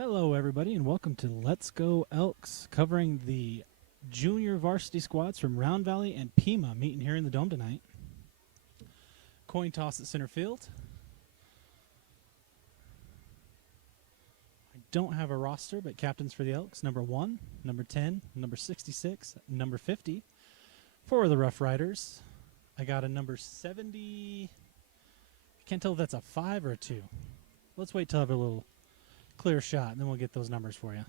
Hello, everybody, and welcome to Let's Go Elks, covering the junior varsity squads from Round Valley and Pima meeting here in the Dome tonight. Coin toss at center field. I don't have a roster, but captains for the Elks, number 1, number 10, number 66, number 50. For the Roughriders, I got a number 70. I can't tell if that's a 5 or a 2. Let's wait till I have a little clear shot, and then we'll get those numbers for you.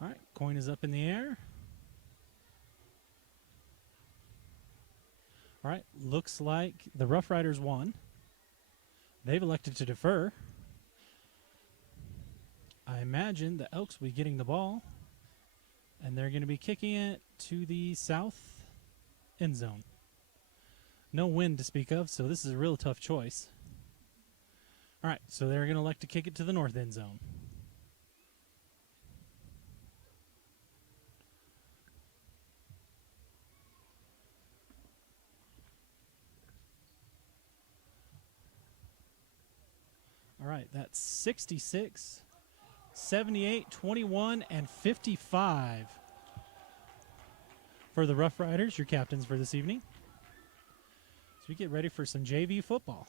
All right, coin is up in the air. All right, looks like the Roughriders won. They've elected to defer. I imagine the Elks will be getting the ball, and they're going to be kicking it to the south end zone. No wind to speak of, so this is a real tough choice. All right, so they're going to elect to kick it to the north end zone. All right, that's 66, 78, 21, and 55 for the Roughriders, your captains for this evening. So we get ready for some JV football.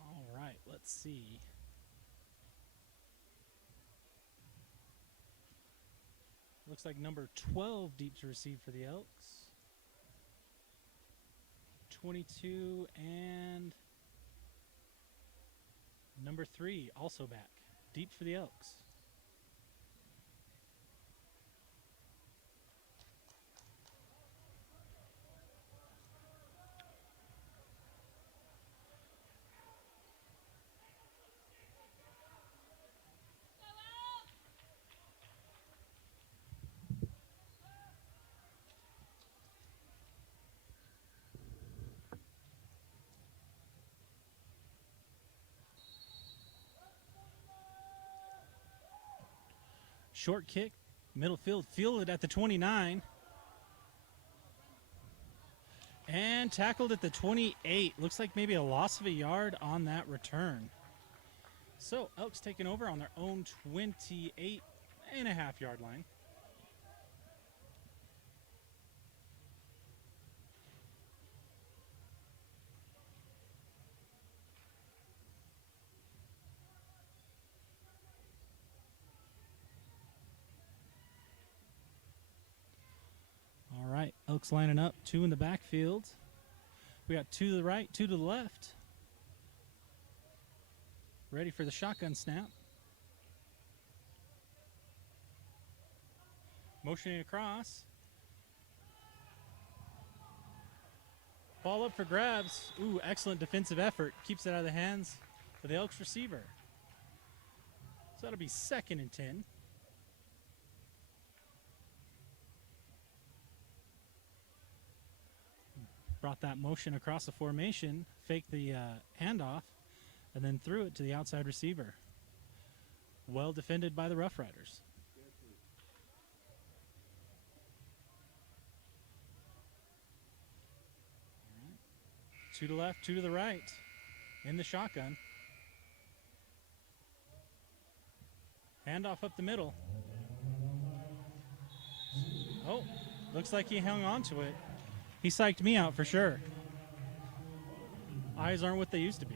All right, let's see. Looks like number 12 deep to receive for the Elks. 22 and number 3 also back. Deep for the Elks. Short kick, middle field, fielded at the 29. And tackled at the 28. Looks like maybe a loss of a yard on that return. So Elks taking over on their own 28.5-yard line. All right, Elks lining up, 2 in the backfield. We got 2 to the right, 2 to the left. Ready for the shotgun snap. Motioning across. Ball up for grabs. Ooh, excellent defensive effort. Keeps it out of the hands of the Elks receiver. So that'll be 2nd and 10. Brought that motion across the formation, faked the handoff, and then threw it to the outside receiver. Well defended by the Roughriders. Right. 2 to the left, 2 to the right in the shotgun. Handoff up the middle. Oh, looks like he hung on to it. He psyched me out for sure. Eyes aren't what they used to be.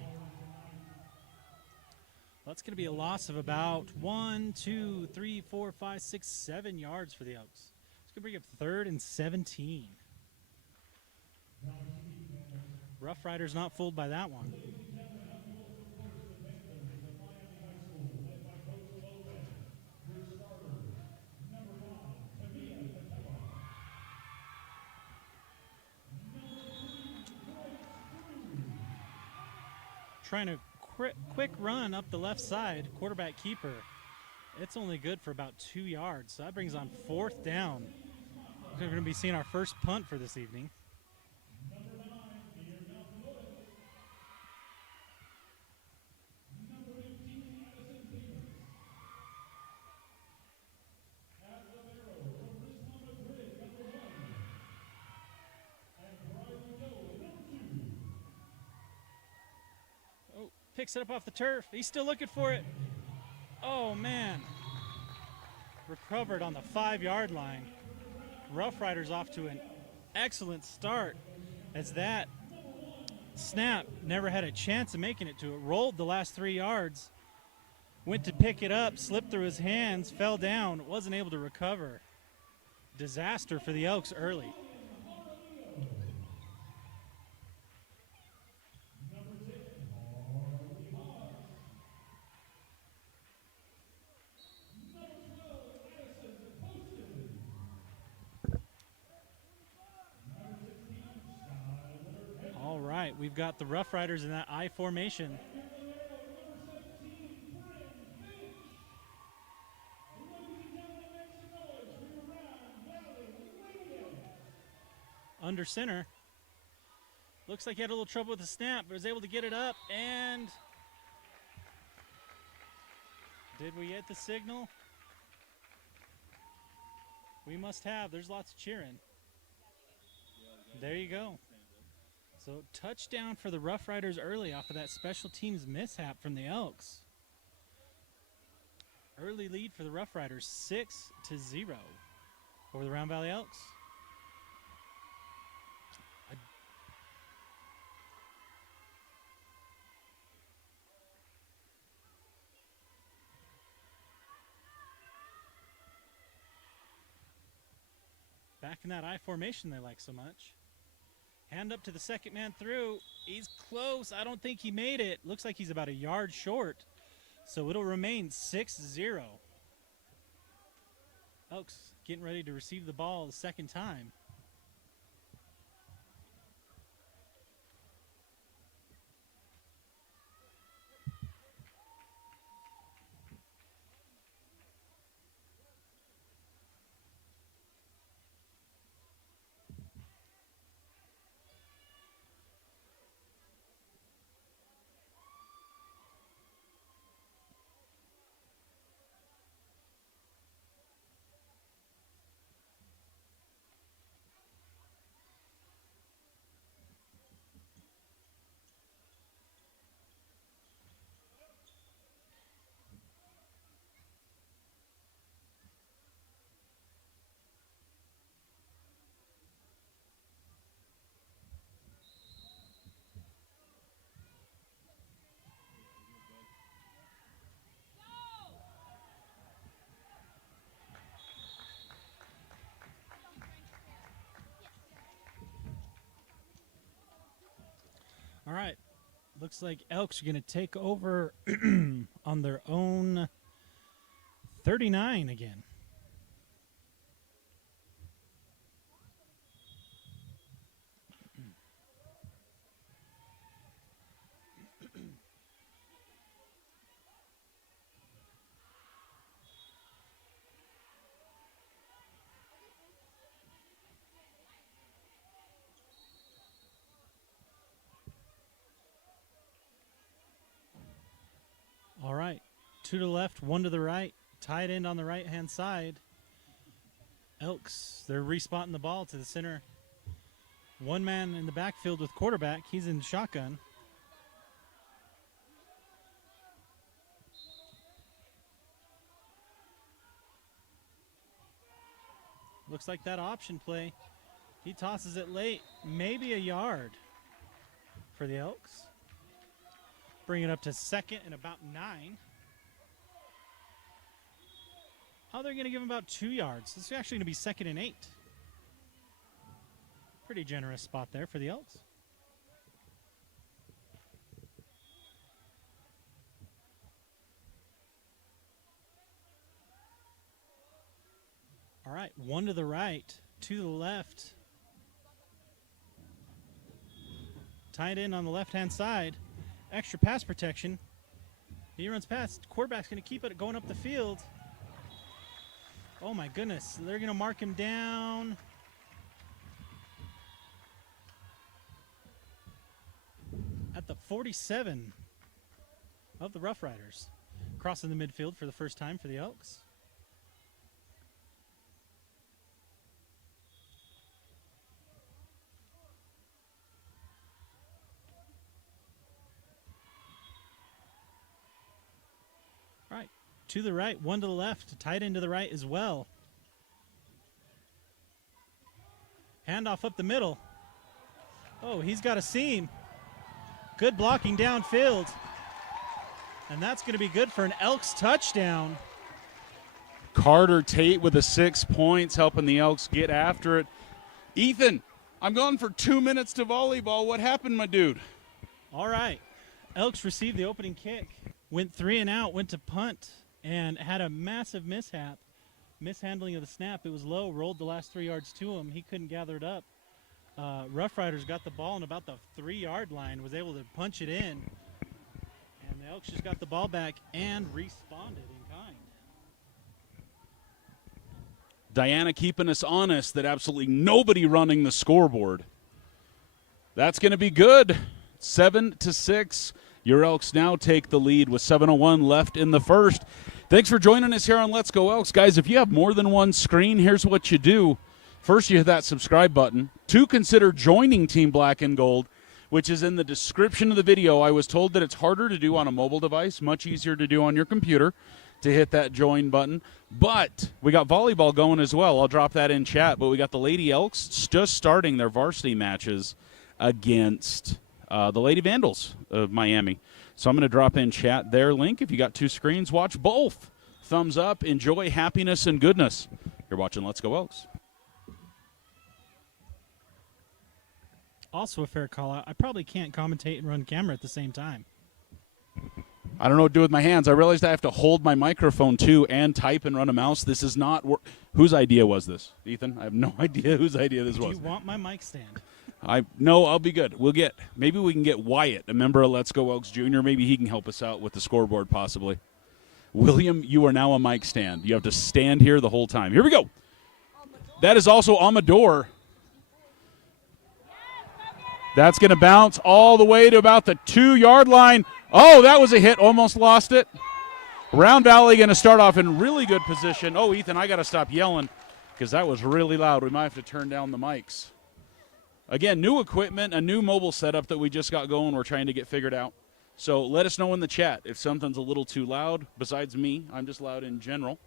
That's going to be a loss of about 1, 2, 3, 4, 5, 6, 7 yards for the Elks. It's going to bring up 3rd and 17. Roughriders not fooled by that one. Trying to quick run up the left side, quarterback keeper. It's only good for about 2 yards, so that brings on 4th down. We're going to be seeing our first punt for this evening. Oh, picks it up off the turf. He's still looking for it. Oh, man. Recovered on the 5-yard line. Roughriders off to an excellent start as that snap never had a chance of making it to it. Rolled the last 3 yards. Went to pick it up, slipped through his hands, fell down, wasn't able to recover. Disaster for the Elks early. All right, we've got the Roughriders in that I formation. Under center. Looks like he had a little trouble with the snap, but was able to get it up. And did we get the signal? We must have. There's lots of cheering. There you go. So touchdown for the Roughriders early off of that special teams mishap from the Elks. Early lead for the Roughriders, 6-0 over the Round Valley Elks. Back in that I formation they like so much. Hand up to the second man through. He's close. I don't think he made it. Looks like he's about a yard short. So it'll remain 6-0. Elks getting ready to receive the ball the second time. All right. Looks like Elks are going to take over on their own 39 again. All right, 2 to the left, 1 to the right. Tight end on the right-hand side. Elks, they're respotting the ball to the center. One man in the backfield with quarterback. He's in shotgun. Looks like that option play. He tosses it late, maybe a yard for the Elks. Bring it up to second and about 9. Oh, they're going to give him about 2 yards. This is actually going to be 2nd and 8. Pretty generous spot there for the Elks. All right, 1 to the right, 2 to the left. Tied in on the left-hand side. Extra pass protection. He runs past. Quarterback's going to keep it going up the field. Oh, my goodness. They're going to mark him down. At the 47 of the Roughriders. Crossing the midfield for the first time for the Elks. All right, to the right, one to the left, tight end to the right as well. Handoff up the middle. Oh, he's got a seam. Good blocking downfield. And that's going to be good for an Elks touchdown. Carter Tate with the 6 points, helping the Elks get after it. Ethan, I'm going for 2 minutes to volleyball. What happened, my dude? All right. Elks received the opening kick. Went 3 and out, went to punt, and had a massive mishap. Mishandling of the snap. It was low, rolled the last 3 yards to him. He couldn't gather it up. Roughriders got the ball in about the 3-yard line, was able to punch it in. And the Elks just got the ball back and responded in kind. Diana keeping us honest that absolutely nobody running the scoreboard. That's going to be good. 7-6. Your Elks now take the lead with 7:01 left in the first. Thanks for joining us here on Let's Go Elks. Guys, if you have more than one screen, here's what you do. First, you hit that subscribe button. 2, consider joining Team Black and Gold, which is in the description of the video. I was told that it's harder to do on a mobile device, much easier to do on your computer, to hit that join button. But we got volleyball going as well. I'll drop that in chat. But we got the Lady Elks just starting their varsity matches against the Lady Vandals of Miami. So I'm going to drop in chat their link. If you got 2 screens, watch both. Thumbs up. Enjoy happiness and goodness. You're watching Let's Go Elks. Also a fair call out. I probably can't commentate and run camera at the same time. I don't know what to do with my hands. I realized I have to hold my microphone, too, and type and run a mouse. This is not whose idea was this? Ethan? I have no idea whose idea this was. Do you want my mic stand? No, I'll be good. Maybe we can get Wyatt, a member of Let's Go Elks Jr. Maybe he can help us out with the scoreboard, possibly. William, you are now a mic stand. You have to stand here the whole time. Here we go. That is also Amador. That's going to bounce all the way to about the 2-yard line. Oh, that was a hit. Almost lost it. Round Valley going to start off in really good position. Oh, Ethan, I got to stop yelling because that was really loud. We might have to turn down the mics. Again, new equipment, a new mobile setup that we just got going. We're trying to get figured out. So let us know in the chat if something's a little too loud. Besides me, I'm just loud in general.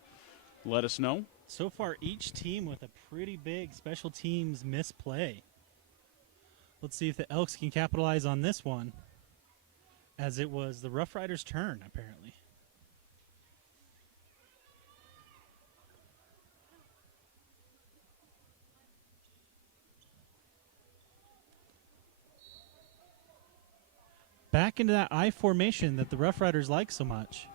Let us know. So far, each team with a pretty big special teams misplay. Let's see if the Elks can capitalize on this one, as it was the Roughriders' turn, apparently. Back into that I formation that the Roughriders like so much.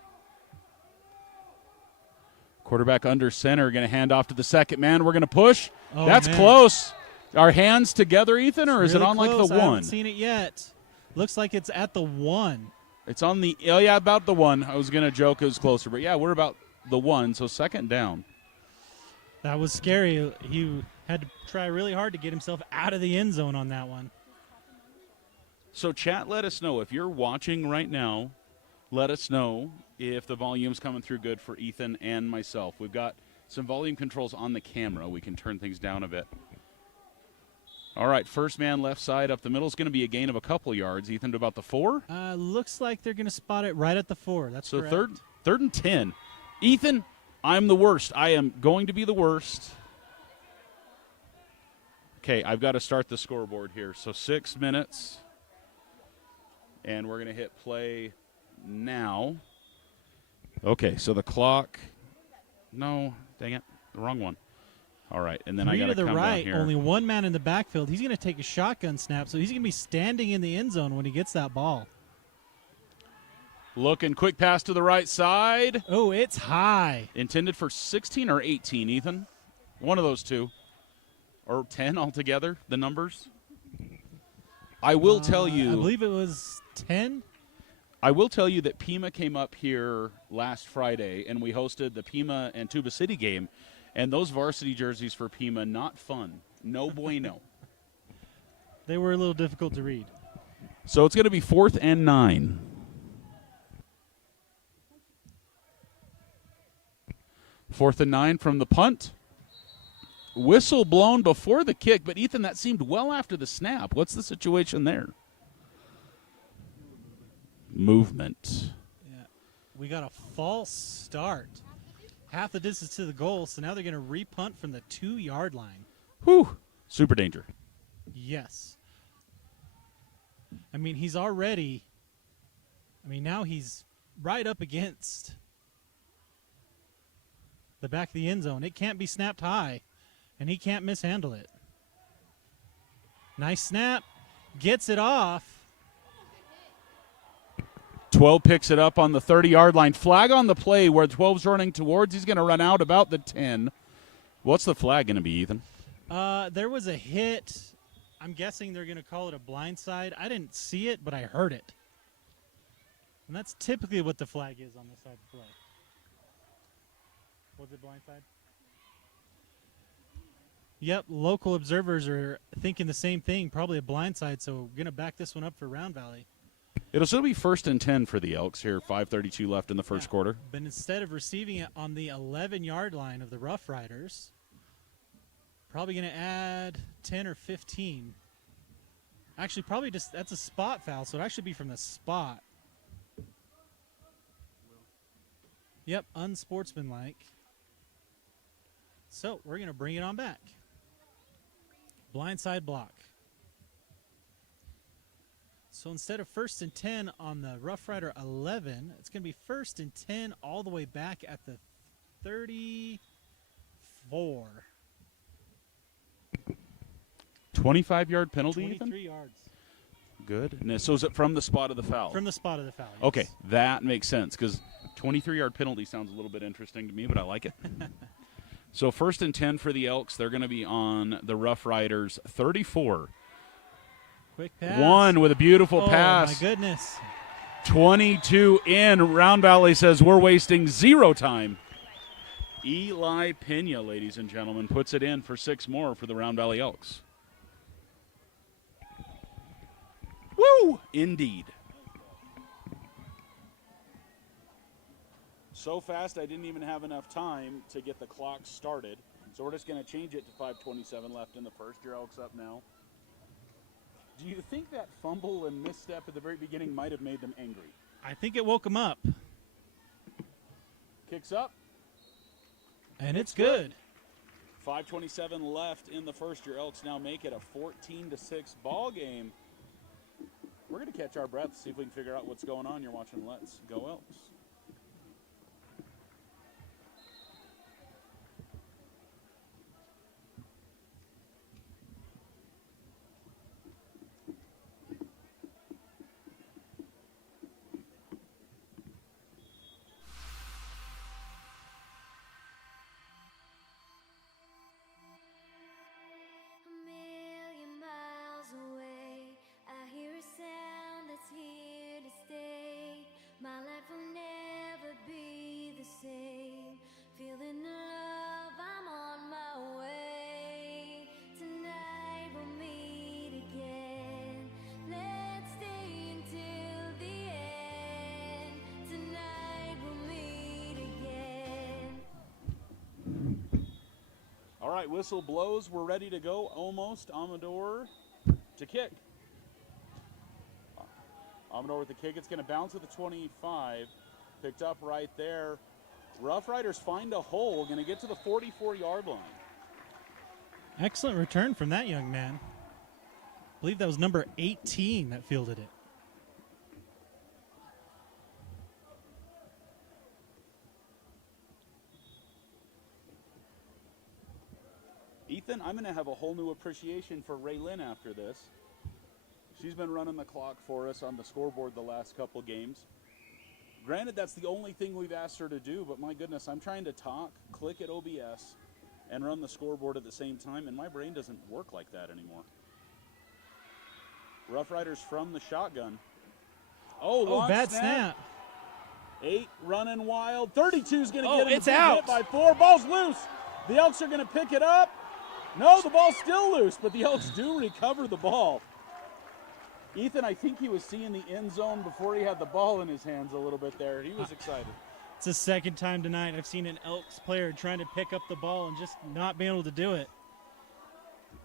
Quarterback under center, going to hand off to the second man. We're going to push. Oh, that's man. close. Are hands together, Ethan, or is really it on close. like the I 1? haven't seen it yet. Looks like it's at the 1. It's on the, oh yeah, about the 1. I was going to joke it was closer, but yeah, we're about the 1, so second down. That was scary. He had to try really hard to get himself out of the end zone on that one. So chat, let us know. If you're watching right now, let us know if the volume's coming through good for Ethan and myself. We've got some volume controls on the camera. We can turn things down a bit. All right, first man left side up the middle is going to be a gain of a couple yards. Ethan, to about the 4? Looks like they're going to spot it right at the 4. That's so correct. third and 10. Ethan, I'm the worst. I am going to be the worst. Okay, I've got to start the scoreboard here. So 6 minutes, and we're going to hit play now. Okay, so the clock. No, dang it, the wrong one. All right, and then I got to come right, down here. only one man in the backfield. He's going to take a shotgun snap, so he's going to be standing in the end zone when he gets that ball. Looking, quick pass to the right side. Oh, it's high. Intended for 16 or 18, Ethan? One of those two. Or 10 altogether, the numbers. I will tell you. I believe it was 10. I will tell you that Pima came up here last Friday, and we hosted the Pima and Tuba City game. And those varsity jerseys for Pima, not fun. No bueno. They were a little difficult to read. So it's going to be 4th and 9. Fourth and 9 from the punt. Whistle blown before the kick, but Ethan, that seemed well after the snap. What's the situation there? Movement. Yeah, we got a false start. Half the distance to the goal, so now they're going to repunt from the 2-yard line. Whew. Super danger. Yes. I mean, he's already, now he's right up against the back of the end zone. It can't be snapped high, and he can't mishandle it. Nice snap. Gets it off. 12 picks it up on the 30-yard line. Flag on the play where 12's running towards. He's going to run out about the 10. What's the flag going to be, Ethan? There was a hit. I'm guessing they're going to call it a blindside. I didn't see it, but I heard it. And that's typically what the flag is on this side of the play. Was it blindside? Yep, local observers are thinking the same thing, probably a blindside, so we're going to back this one up for Round Valley. It'll still be 1st and 10 for the Elks here, 5:32 left in the first quarter. But instead of receiving it on the 11-yard line of the Roughriders, probably going to add 10 or 15. Actually, probably just that's a spot foul, so it actually be from the spot. Yep, unsportsmanlike. So we're going to bring it on back. Blindside block. So instead of 1st and 10 on the Rough Rider 11, it's going to be 1st and 10 all the way back at the 34. 25-yard penalty, 23 Ethan? yards. Good. And so is it from the spot of the foul? From the spot of the foul, yes. Okay, that makes sense because 23-yard penalty sounds a little bit interesting to me, but I like it. So 1st and 10 for the Elks. They're going to be on the Rough Riders 34. Quick pass. One with a beautiful pass. Oh, my goodness. 22 in. Round Valley says we're wasting 0 time. Eli Pena, ladies and gentlemen, puts it in for 6 more for the Round Valley Elks. Woo! Indeed. So fast I didn't even have enough time to get the clock started. So we're just going to change it to 5:27 left in the first. Your Elks up now. Do you think that fumble and misstep at the very beginning might have made them angry? I think it woke him up. Kicks up. And it's good. 5:27 left in the first. Your Elks now make it a 14-6 ball game. We're going to catch our breath, see if we can figure out what's going on. You're watching Let's Go Elks. All right, whistle blows. We're ready to go. Almost. Amador to kick. Amador with the kick. It's going to bounce at the 25. Picked up right there. Rough Riders find a hole. Going to get to the 44-yard line. Excellent return from that young man. I believe that was number 18 that fielded it. Ethan, I'm going to have a whole new appreciation for Raylyn after this. She's been running the clock for us on the scoreboard the last couple games. Granted, that's the only thing we've asked her to do, but my goodness, I'm trying to talk, click at OBS, and run the scoreboard at the same time, and my brain doesn't work like that anymore. Rough Riders from the shotgun. Oh, bad snap. 8 running wild. 32's going to get him. It's out. Hit by 4. Ball's loose. The Elks are going to pick it up. No, the ball's still loose, but the Elks do recover the ball. Ethan, I think he was seeing the end zone before he had the ball in his hands a little bit there. He was excited. It's the second time tonight I've seen an Elks player trying to pick up the ball and just not being able to do it.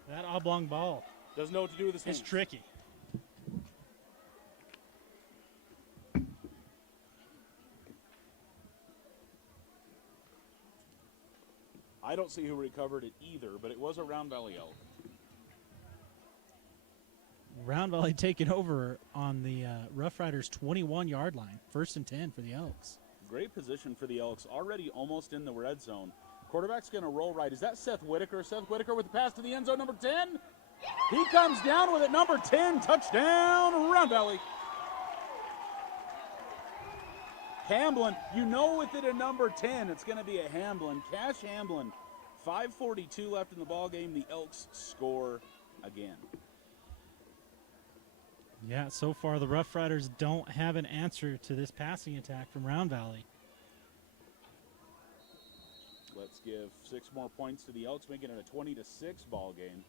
That oblong ball. Doesn't know what to do with his hands. It's tricky. I don't see who recovered it either, but it was a Round Valley Elk. Round Valley taking over on the Roughriders 21-yard line. 1st and 10 for the Elks. Great position for the Elks, already almost in the red zone. Quarterback's going to roll right. Is that Seth Whitaker? Seth Whitaker with the pass to the end zone, number 10. He comes down with it, number 10. Touchdown, Round Valley. Hamblin, you know with it a number 10, it's going to be a Hamblin. Cash Hamblin. 5:42 left in the ball game. The Elks score again. Yeah, so far the Roughriders don't have an answer to this passing attack from Round Valley. Let's give 6 more points to the Elks, making it a 20-6 ball game.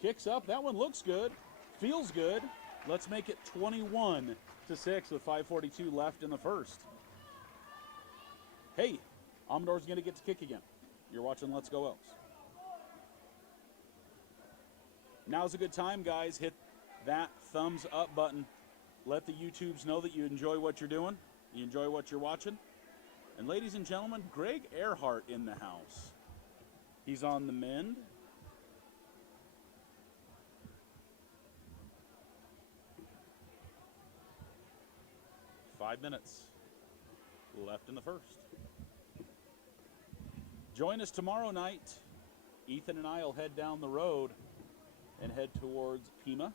Kicks up. That one looks good. Feels good. Let's make it 21-6 with 5:42 left in the first. Hey, Amador's going to get to kick again. You're watching Let's Go Elks. Now's a good time, guys. Hit that thumbs up button. Let the YouTubes know that you enjoy what you're doing. You enjoy what you're watching. And ladies and gentlemen, Greg Earhart in the house. He's on the mend. Five minutes left in the first. Join us tomorrow night. Ethan and I will head down the road and head towards Pima.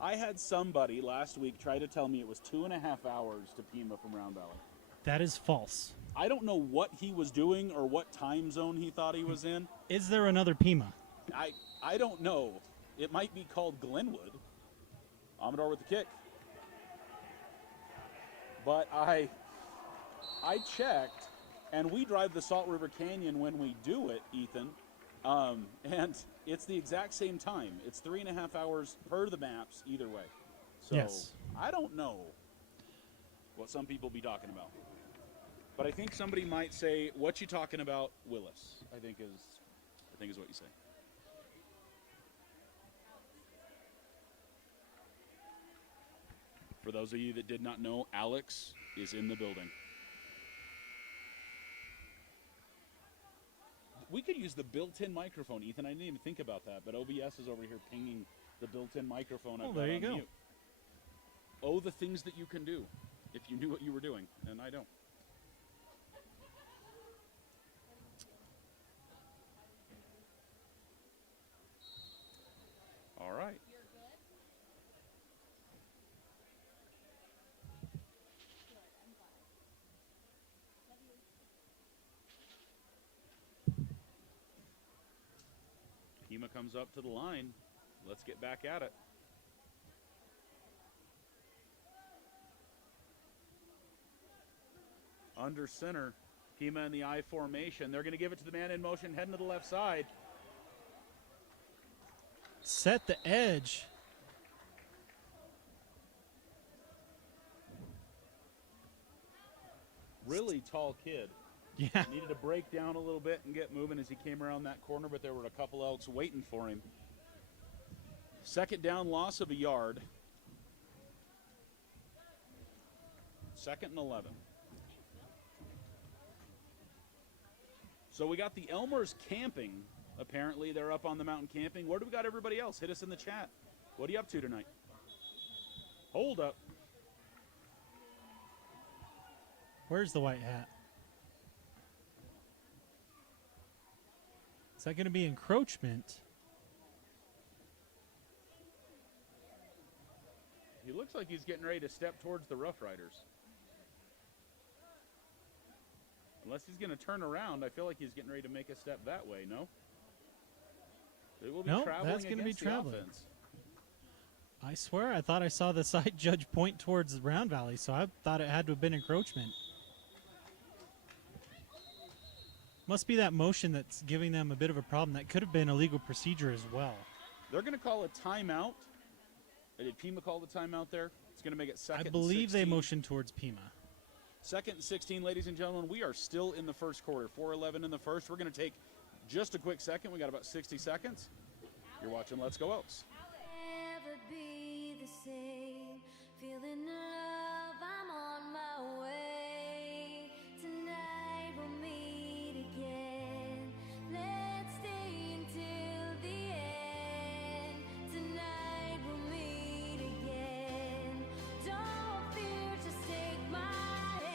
I had somebody last week try to tell me it was 2.5 hours to Pima from Round Valley. That is false. I don't know what he was doing or what time zone he thought he was in. Is there another Pima? I don't know. It might be called Glenwood. Amador with the kick. But I checked, and we drive the Salt River Canyon when we do it, Ethan, and it's the exact same time. It's 3.5 hours per the maps either way. So yes. I don't know what some people be talking about. But I think somebody might say, what you talking about, Willis, I think is what you say. For those of you that did not know, Alex is in the building. We could use the built-in microphone, Ethan. I didn't even think about that, but OBS is over here pinging the built-in microphone. Oh, there you go. Mute. Oh, the things that you can do if you knew what you were doing, and I don't. All right. Pima comes up to the line. Let's get back at it. Under center, Pima in the I formation. They're going to give it to the man in motion, heading to the left side. Set the edge. Really tall kid. Yeah. Needed to break down a little bit and get moving as he came around that corner, but there were a couple Elks waiting for him. Second down, loss of a yard. 2nd and 11. So we got the Elmers camping. Apparently they're up on the mountain camping. Where do we got everybody else? Hit us in the chat. What are you up to tonight? Hold up. Where's the white hat? Is that going to be encroachment? He looks like he's getting ready to step towards the Roughriders. Unless he's going to turn around, I feel like he's getting ready to make a step that way, no? It will be No, traveling that's going to be against the traveling. offense. I swear I thought I saw the side judge point towards Round Valley, so I thought it had to have been encroachment. Must be that motion that's giving them a bit of a problem. That could have been a legal procedure as well. They're going to call a timeout. Did Pima call the timeout there? It's going to make it second I believe and they 16. motioned towards Pima. Second and 16, ladies and gentlemen. We are still in the first quarter. 4:11 in the first. We're going to take just a quick second. We got about 60 seconds. You're watching Let's Go Elks. Never be the same. Feeling the love, I'm on my way. Tonight we'll meet again. Let's stay until the end. Tonight we'll meet again. Don't fear, just take my hand.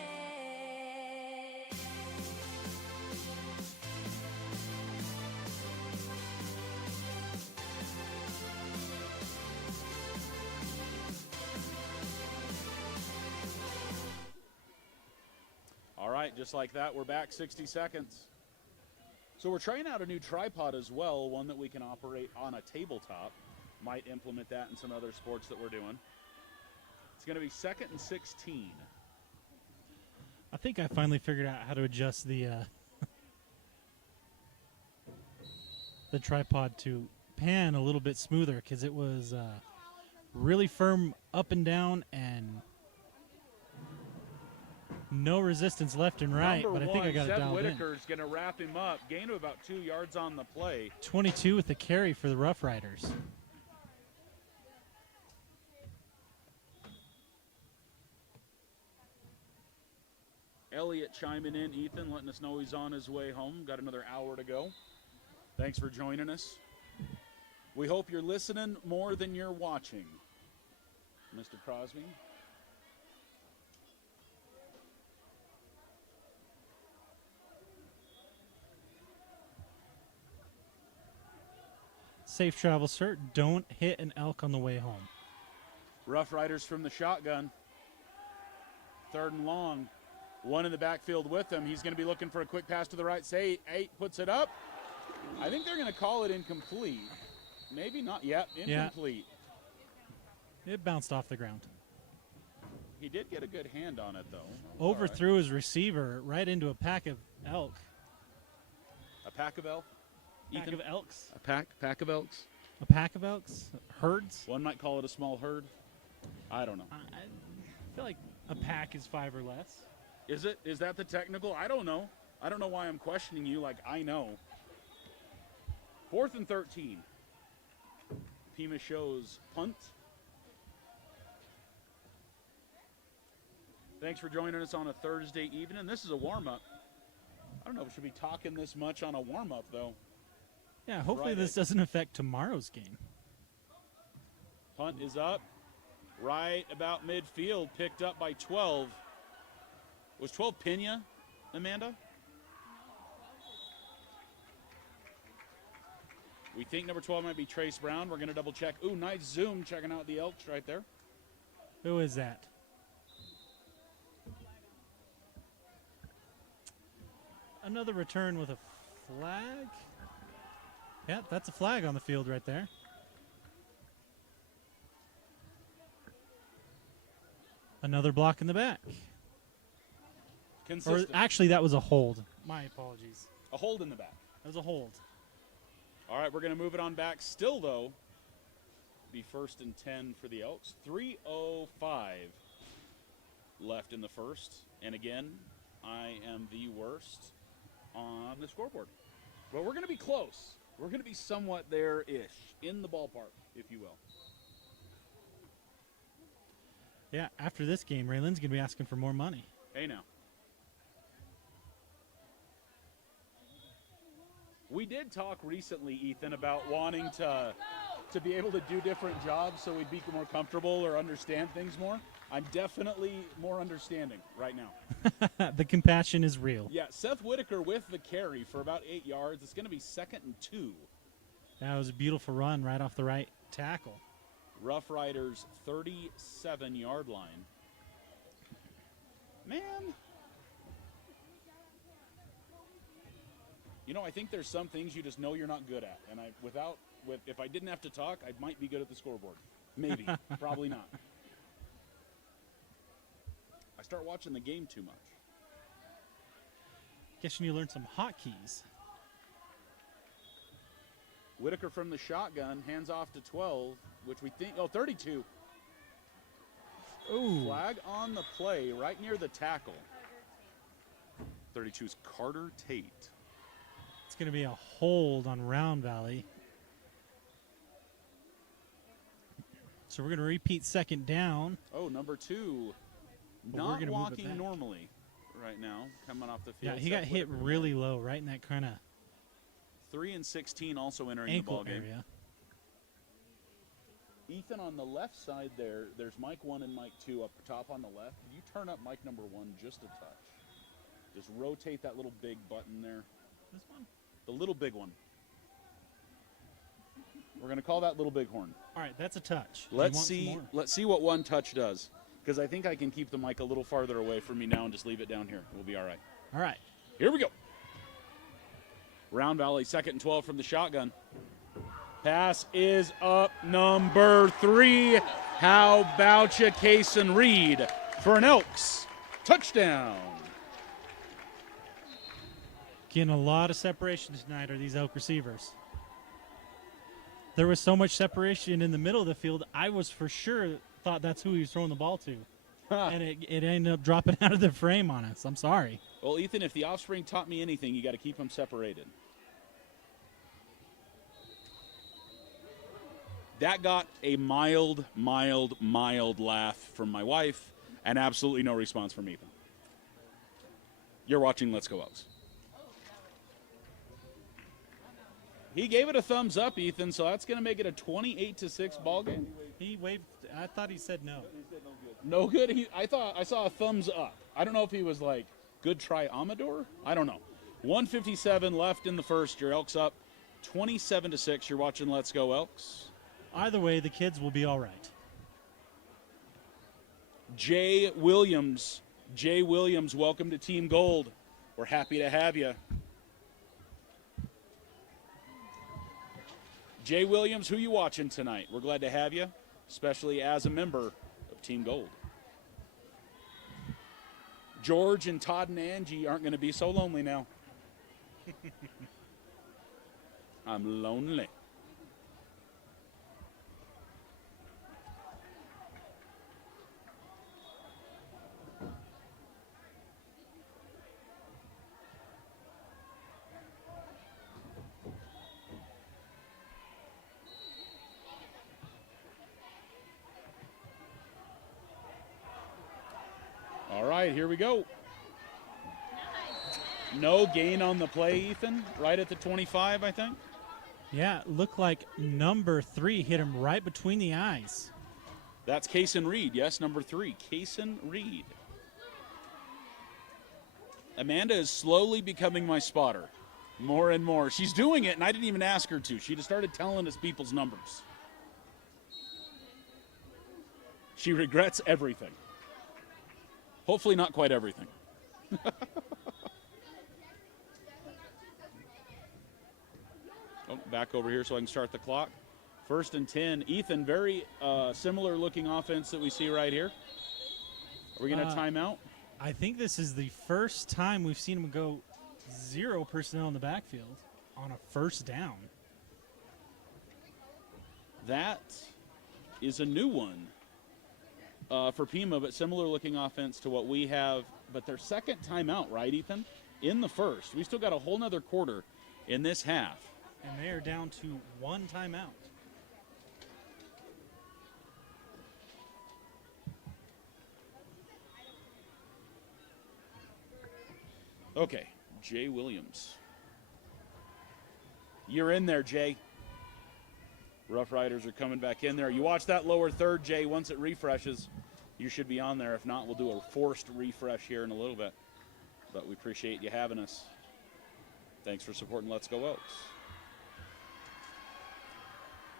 All right, just like that, we're back 60 seconds. So we're trying out a new tripod as well, one that we can operate on a tabletop. Might implement that in some other sports that we're doing. It's going to be second and 16. I think I finally figured out how to adjust the the tripod to pan a little bit smoother, because it was really firm up and down and no resistance left and right. Number but I think I got it Seth dialed in. Whitaker's going to wrap him up. Gain of about 2 yards on the play. 22 with the carry for the Roughriders. Elliott chiming in, Ethan, letting us know he's on his way home. Got another hour to go. Thanks for joining us. We hope you're listening more than you're watching, Mr. Crosby. Safe travel, sir. Don't hit an elk on the way home. Rough Riders from the shotgun. Third and long. One in the backfield with him. He's going to be looking for a quick pass to the right. Say, 8 puts it up. I think they're going to call it incomplete. Maybe not. Yep, incomplete. Yeah. It bounced off the ground. He did get a good hand on it, though. Overthrew his receiver right into a pack of elk. A pack of elk? Pack Ethan? of elks? A pack of elks? A pack of elks? Herds? One might call it a small herd. I don't know. I feel like a pack is 5 or less. Is it? Is that the technical? I don't know. I don't know why I'm questioning you like I know. 4th and 13. Pima shows punt. Thanks for joining us on a Thursday evening. This is a warm-up. I don't know if we should be talking this much on a warm-up, though. Yeah, hopefully Friday. this doesn't affect tomorrow's game. Punt is up. Right about midfield, picked up by 12. Was 12 Pina, Amanda? We think number 12 might be Trace Brown. We're going to double check. Ooh, nice zoom checking out the Elks right there. Who is that? Another return with a flag. Yeah, that's a flag on the field right there. Another block in the back. Or Consistent. actually, that was a hold. My apologies. A hold in the back. That was a hold. All right, we're going to move it on back. Still, though, be 1st and 10 for the Elks. 3:05 left in the first. And again, I am the worst on the scoreboard. But we're going to be close. We're going to be somewhat there-ish, in the ballpark, if you will. Yeah, after this game, Raylan's going to be asking for more money. Hey, now. We did talk recently, Ethan, about wanting to be able to do different jobs so we'd be more comfortable or understand things more. I'm definitely more understanding right now. The compassion is real. Yeah, Seth Whitaker with the carry for about 8 yards. It's going to be 2nd and 2. That was a beautiful run right off the right tackle. Rough Riders 37-yard line. Man. You know, I think there's some things you just know you're not good at. And if I didn't have to talk, I might be good at the scoreboard. Maybe. Probably not. I start watching the game too much. Guess you need to learn some hotkeys. Whitaker from the shotgun, hands off to 12, which we think, 32. Ooh. Flag on the play right near the tackle. 32 is Carter Tate. It's going to be a hold on Round Valley. So we're going to repeat second down. Oh, number 2. But we're Not gonna move it walking back. normally right now, coming off the Yeah, field. he got hit really low, right in that kind of 3 and 16 also entering the ankle ball game. area. Ethan, on the left side there's Mike 1 and Mike 2 up top on the left. Can you turn up Mike number 1 just a touch? Just rotate that little big button there. This one? The little big one. We're going to call that little bighorn. All right, that's a touch. Do you Let's want some see. more? Let's see what one touch does, because I think I can keep the mic a little farther away from me now and just leave it down here. We'll be all right. All right. Here we go. Round Valley, 2nd and 12 from the shotgun. Pass is up, number 3. How about you, Kason Reed, for an Elks touchdown? Getting a lot of separation tonight are these Elk receivers. There was so much separation in the middle of the field, I was for sure thought that's who he was throwing the ball to. And it ended up dropping out of the frame on us. I'm sorry. Well, Ethan, if the offspring taught me anything, you got to keep them separated. That got a mild laugh from my wife and absolutely no response from Ethan. You're watching Let's Go Elks. He gave it a thumbs up, Ethan, so that's going to make it a 28-6 ball game. He waved. I thought he said no. No good. I saw a thumbs up. I don't know if he was like, good try, Amador? I don't know. 1:57 left in the first. Your Elks up 27-6. You're watching Let's Go Elks. Either way, the kids will be all right. Jay Williams, welcome to Team Gold. We're happy to have you. Jay Williams, who you watching tonight? We're glad to have you, especially as a member of Team Gold. George and Todd and Angie aren't going to be so lonely now. I'm lonely. All right, here we go. No gain on the play, Ethan. Right at the 25, I think. Yeah, it looked like number 3 hit him right between the eyes. That's Kason Reed. Yes, number 3, Kason Reed. Amanda is slowly becoming my spotter. More and more. She's doing it, and I didn't even ask her to. She just started telling us people's numbers. She regrets everything. Hopefully not quite everything. Back over here so I can start the clock. 1st and 10. Ethan, very similar looking offense that we see right here. Are we going to time out? I think this is the first time we've seen him go 0 personnel in the backfield on a 1st down. That is a new one for Pima, but similar looking offense to what we have. But their 2nd timeout, right, Ethan? In the 1st. We still got a whole nother quarter in this half. And they are down to 1 timeout. Okay, Jay Williams. You're in there, Jay. Roughriders are coming back in there. You watch that lower third, Jay. Once it refreshes, you should be on there. If not, we'll do a forced refresh here in a little bit. But we appreciate you having us. Thanks for supporting Let's Go Elks.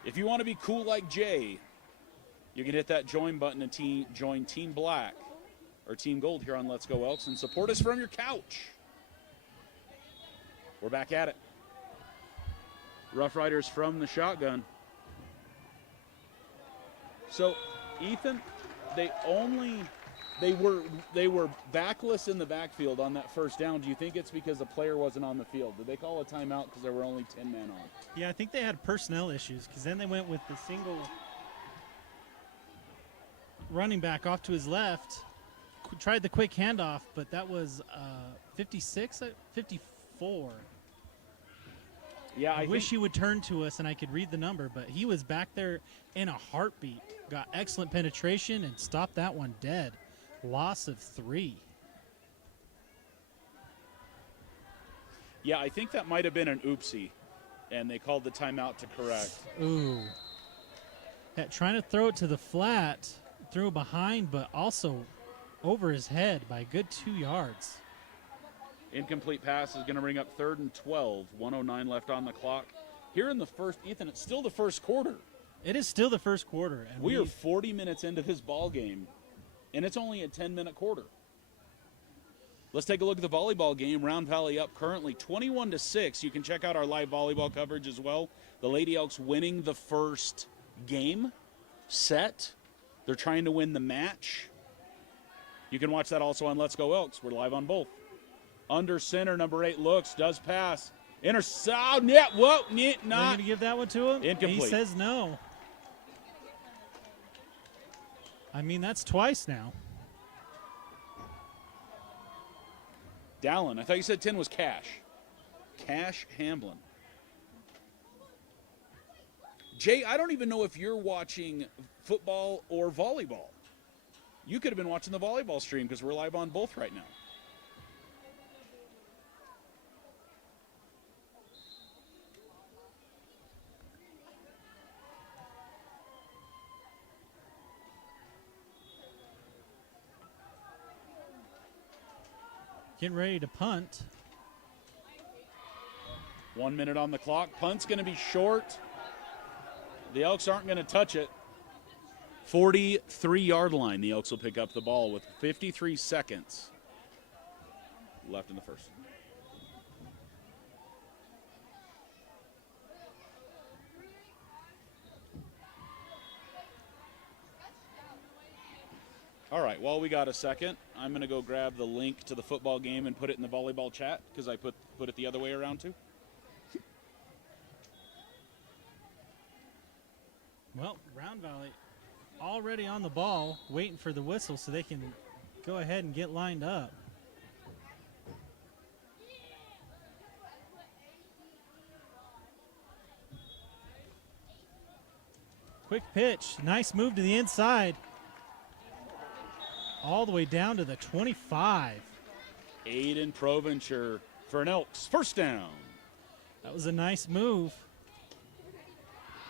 If you want to be cool like Jay, you can hit that join button and join Team Black or Team Gold here on Let's Go Elks and support us from your couch. We're back at it. Roughriders from the shotgun. So, Ethan, they were backless in the backfield on that first down. Do you think it's because the player wasn't on the field? Did they call a timeout because there were only 10 men on? Yeah, I think they had personnel issues because then they went with the single running back off to his left, tried the quick handoff, but that was 54. Yeah, I wish he would turn to us and I could read the number, but he was back there in a heartbeat. Got excellent penetration and stopped that one dead. Loss of 3. Yeah, I think that might have been an oopsie, and they called the timeout to correct. Ooh. Yeah, trying to throw it to the flat, threw behind, but also over his head by a good 2 yards. Incomplete pass is going to bring up 3rd and 12. 1:09 left on the clock. Here in the first, Ethan, it's still the first quarter. It is still the first quarter. And We are 40 minutes into this ball game, and it's only a 10-minute quarter. Let's take a look at the volleyball game. Round Valley up currently 21-6. You can check out our live volleyball coverage as well. The Lady Elks winning the first game set. They're trying to win the match. You can watch that also on Let's Go Elks. We're live on both. Under center, number 8 looks, does pass. Intercept, net, whoa, net, They're not. going to give that one to him? Incomplete. He says no. I mean, that's twice now. Dallin, I thought you said 10 was Cash. Cash Hamblin. Jay, I don't even know if you're watching football or volleyball. You could have been watching the volleyball stream because we're live on both right now. Getting ready to punt. 1 minute on the clock. Punt's going to be short. The Elks aren't going to touch it. 43-yard line. The Elks will pick up the ball with 53 seconds left in the first. All right, while we got a second, I'm going to go grab the link to the football game and put it in the volleyball chat because I put it the other way around too. Well, Round Valley already on the ball, waiting for the whistle so they can go ahead and get lined up. Quick pitch, nice move to the inside. All the way down to the 25. Aiden Provencher for an Elks first down. That was a nice move.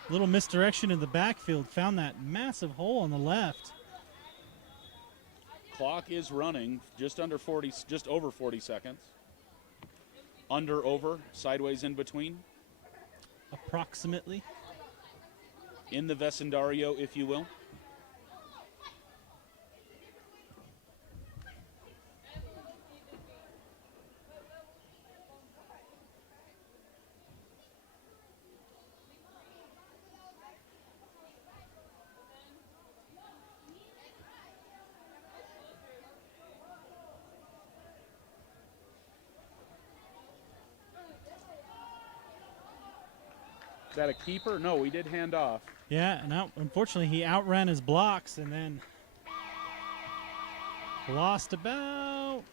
Little misdirection in the backfield. Found that massive hole on the left. Clock is running just over 40 seconds. Under, over, sideways in between. Approximately. In the vecindario, if you will. Is that a keeper? No, we did hand off. Yeah, and unfortunately he outran his blocks and then lost about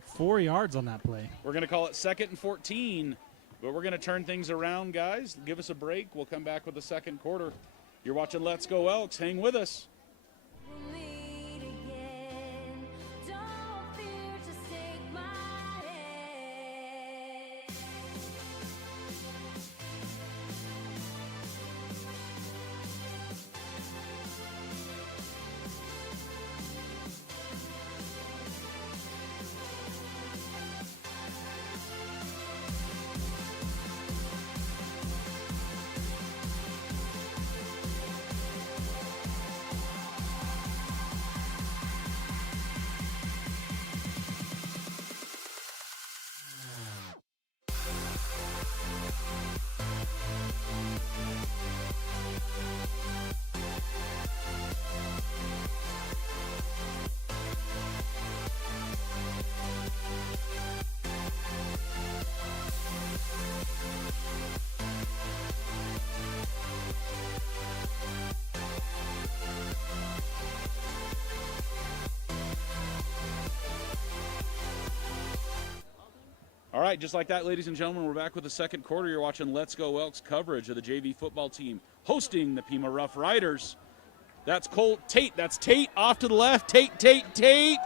4 yards on that play. We're going to call it 2nd and 14, but we're going to turn things around, guys. Give us a break. We'll come back with the second quarter. You're watching Let's Go Elks. Hang with us. We'll meet again. Don't fear, just take my hand. right, just like that, ladies and gentlemen, we're back with the second quarter. You're watching Let's Go Elks coverage of the JV football team hosting the Pima Roughriders. That's Colt Tate. That's Tate off to the left. Tate,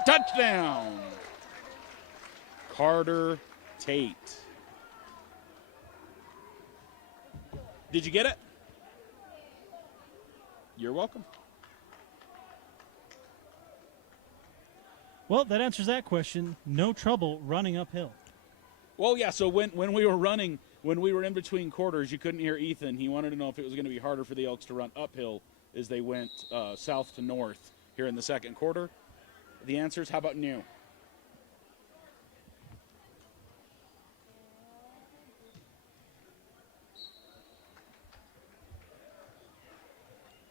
touchdown. Carter Tate. Did you get it? You're welcome. Well, that answers that question. No trouble running uphill. Well, yeah, so when we were running, when we were in between quarters, you couldn't hear Ethan. He wanted to know if it was going to be harder for the Elks to run uphill as they went south to north here in the second quarter. The answer is, how about no?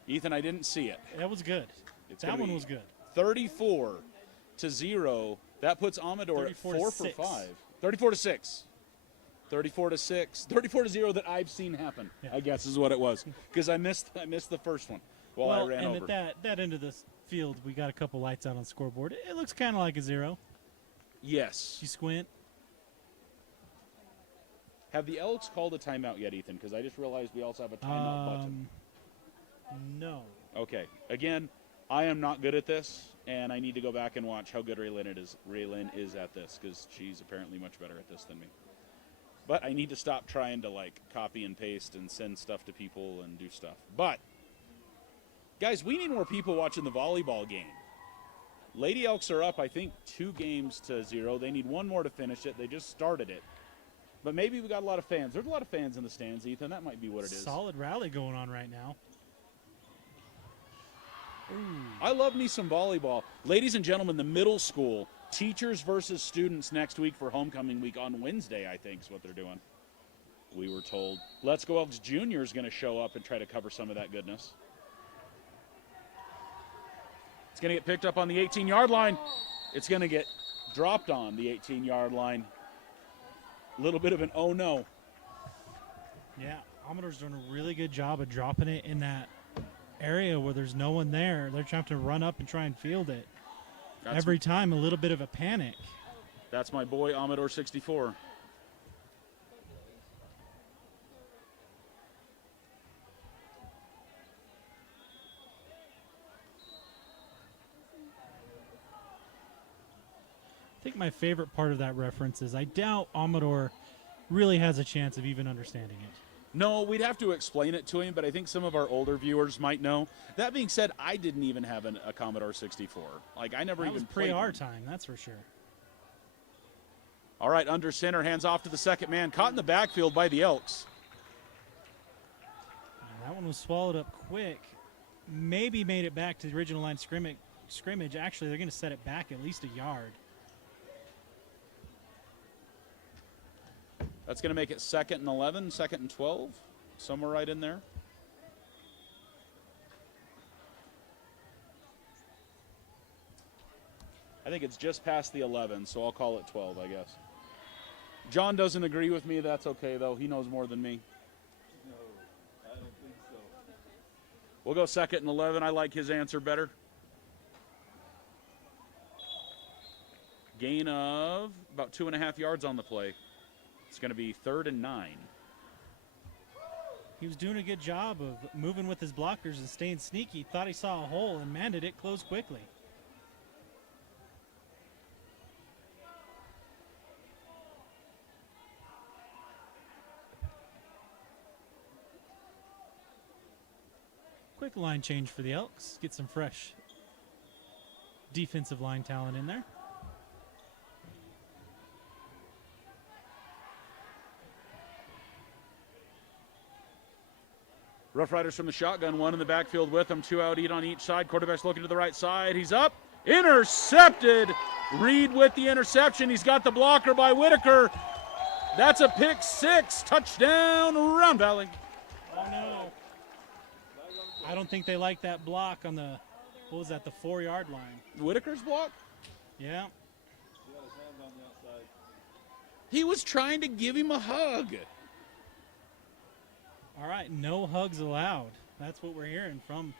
Ethan, I didn't see it. That was good. That one was good. 34-0. That puts Amador at 4 for 5. 34-6. 34-6. 34-0 that I've seen happen. Yeah. I guess is what it was, because I missed the first one while I ran over. And at that end of the field, we got a couple lights out on the scoreboard. It looks kind of like a 0. Yes. You squint. Have the Elks called a timeout yet, Ethan? Because I just realized we also have a timeout button. No. Okay. Again, I am not good at this, and I need to go back and watch how good Raylyn is at this, because she's apparently much better at this than me. But I need to stop trying to, like, copy and paste and send stuff to people and do stuff. But, guys, we need more people watching the volleyball game. Lady Elks are up, I think, 2-0. They need one more to finish it. They just started it. But maybe we got a lot of fans. There's a lot of fans in the stands, Ethan. That might be what it is. Solid rally going on right now. Ooh. I love me some volleyball. Ladies and gentlemen, the middle school, teachers versus students next week for homecoming week on Wednesday, I think is what they're doing. We were told. Let's Go Elks Junior is going to show up and try to cover some of that goodness. It's going to get picked up on the 18-yard line. It's going to get dropped on the 18-yard line. A little bit of an oh no. Yeah, Amador's doing a really good job of dropping it in that area where there's no one there. They're trying to run up and try and field it. Every time, a little bit of a panic. That's my boy, Amador 64. I think my favorite part of that reference is I doubt Amador really has a chance of even understanding it. No, we'd have to explain it to him, but I think some of our older viewers might know. That being said, I didn't even have a Commodore 64. Like, I never that even was pre our time, that's for sure. All right, under center, hands off to the second man. Caught in the backfield by the Elks. That one was swallowed up quick. Maybe made it back to the original line scrimmage. Actually, they're going to set it back at least a yard. That's going to make it 2nd and 11, 2nd and 12, somewhere right in there. I think it's just past the 11, so I'll call it 12, I guess. John doesn't agree with me. That's okay, though. He knows more than me. No, I don't think so. We'll go 2nd and 11. I like his answer better. Gain of about 2.5 yards on the play. It's going to be 3rd and 9. He was doing a good job of moving with his blockers and staying sneaky. Thought he saw a hole, and man, did it close quickly. Quick line change for the Elks. Get some fresh defensive line talent in there. Roughriders from the shotgun, one in the backfield with them, 2 out, eat on each side. Quarterback's looking to the right side. He's up. Intercepted. Reed with the interception. He's got the blocker by Whitaker. That's a pick 6. Touchdown, Round Valley. Oh, no. I don't think they like that block on the, what was that, the 4-yard line. Whitaker's block? Yeah. He got his hands on the outside. He was trying to give him a hug. All right, no hugs allowed. That's what we're hearing from.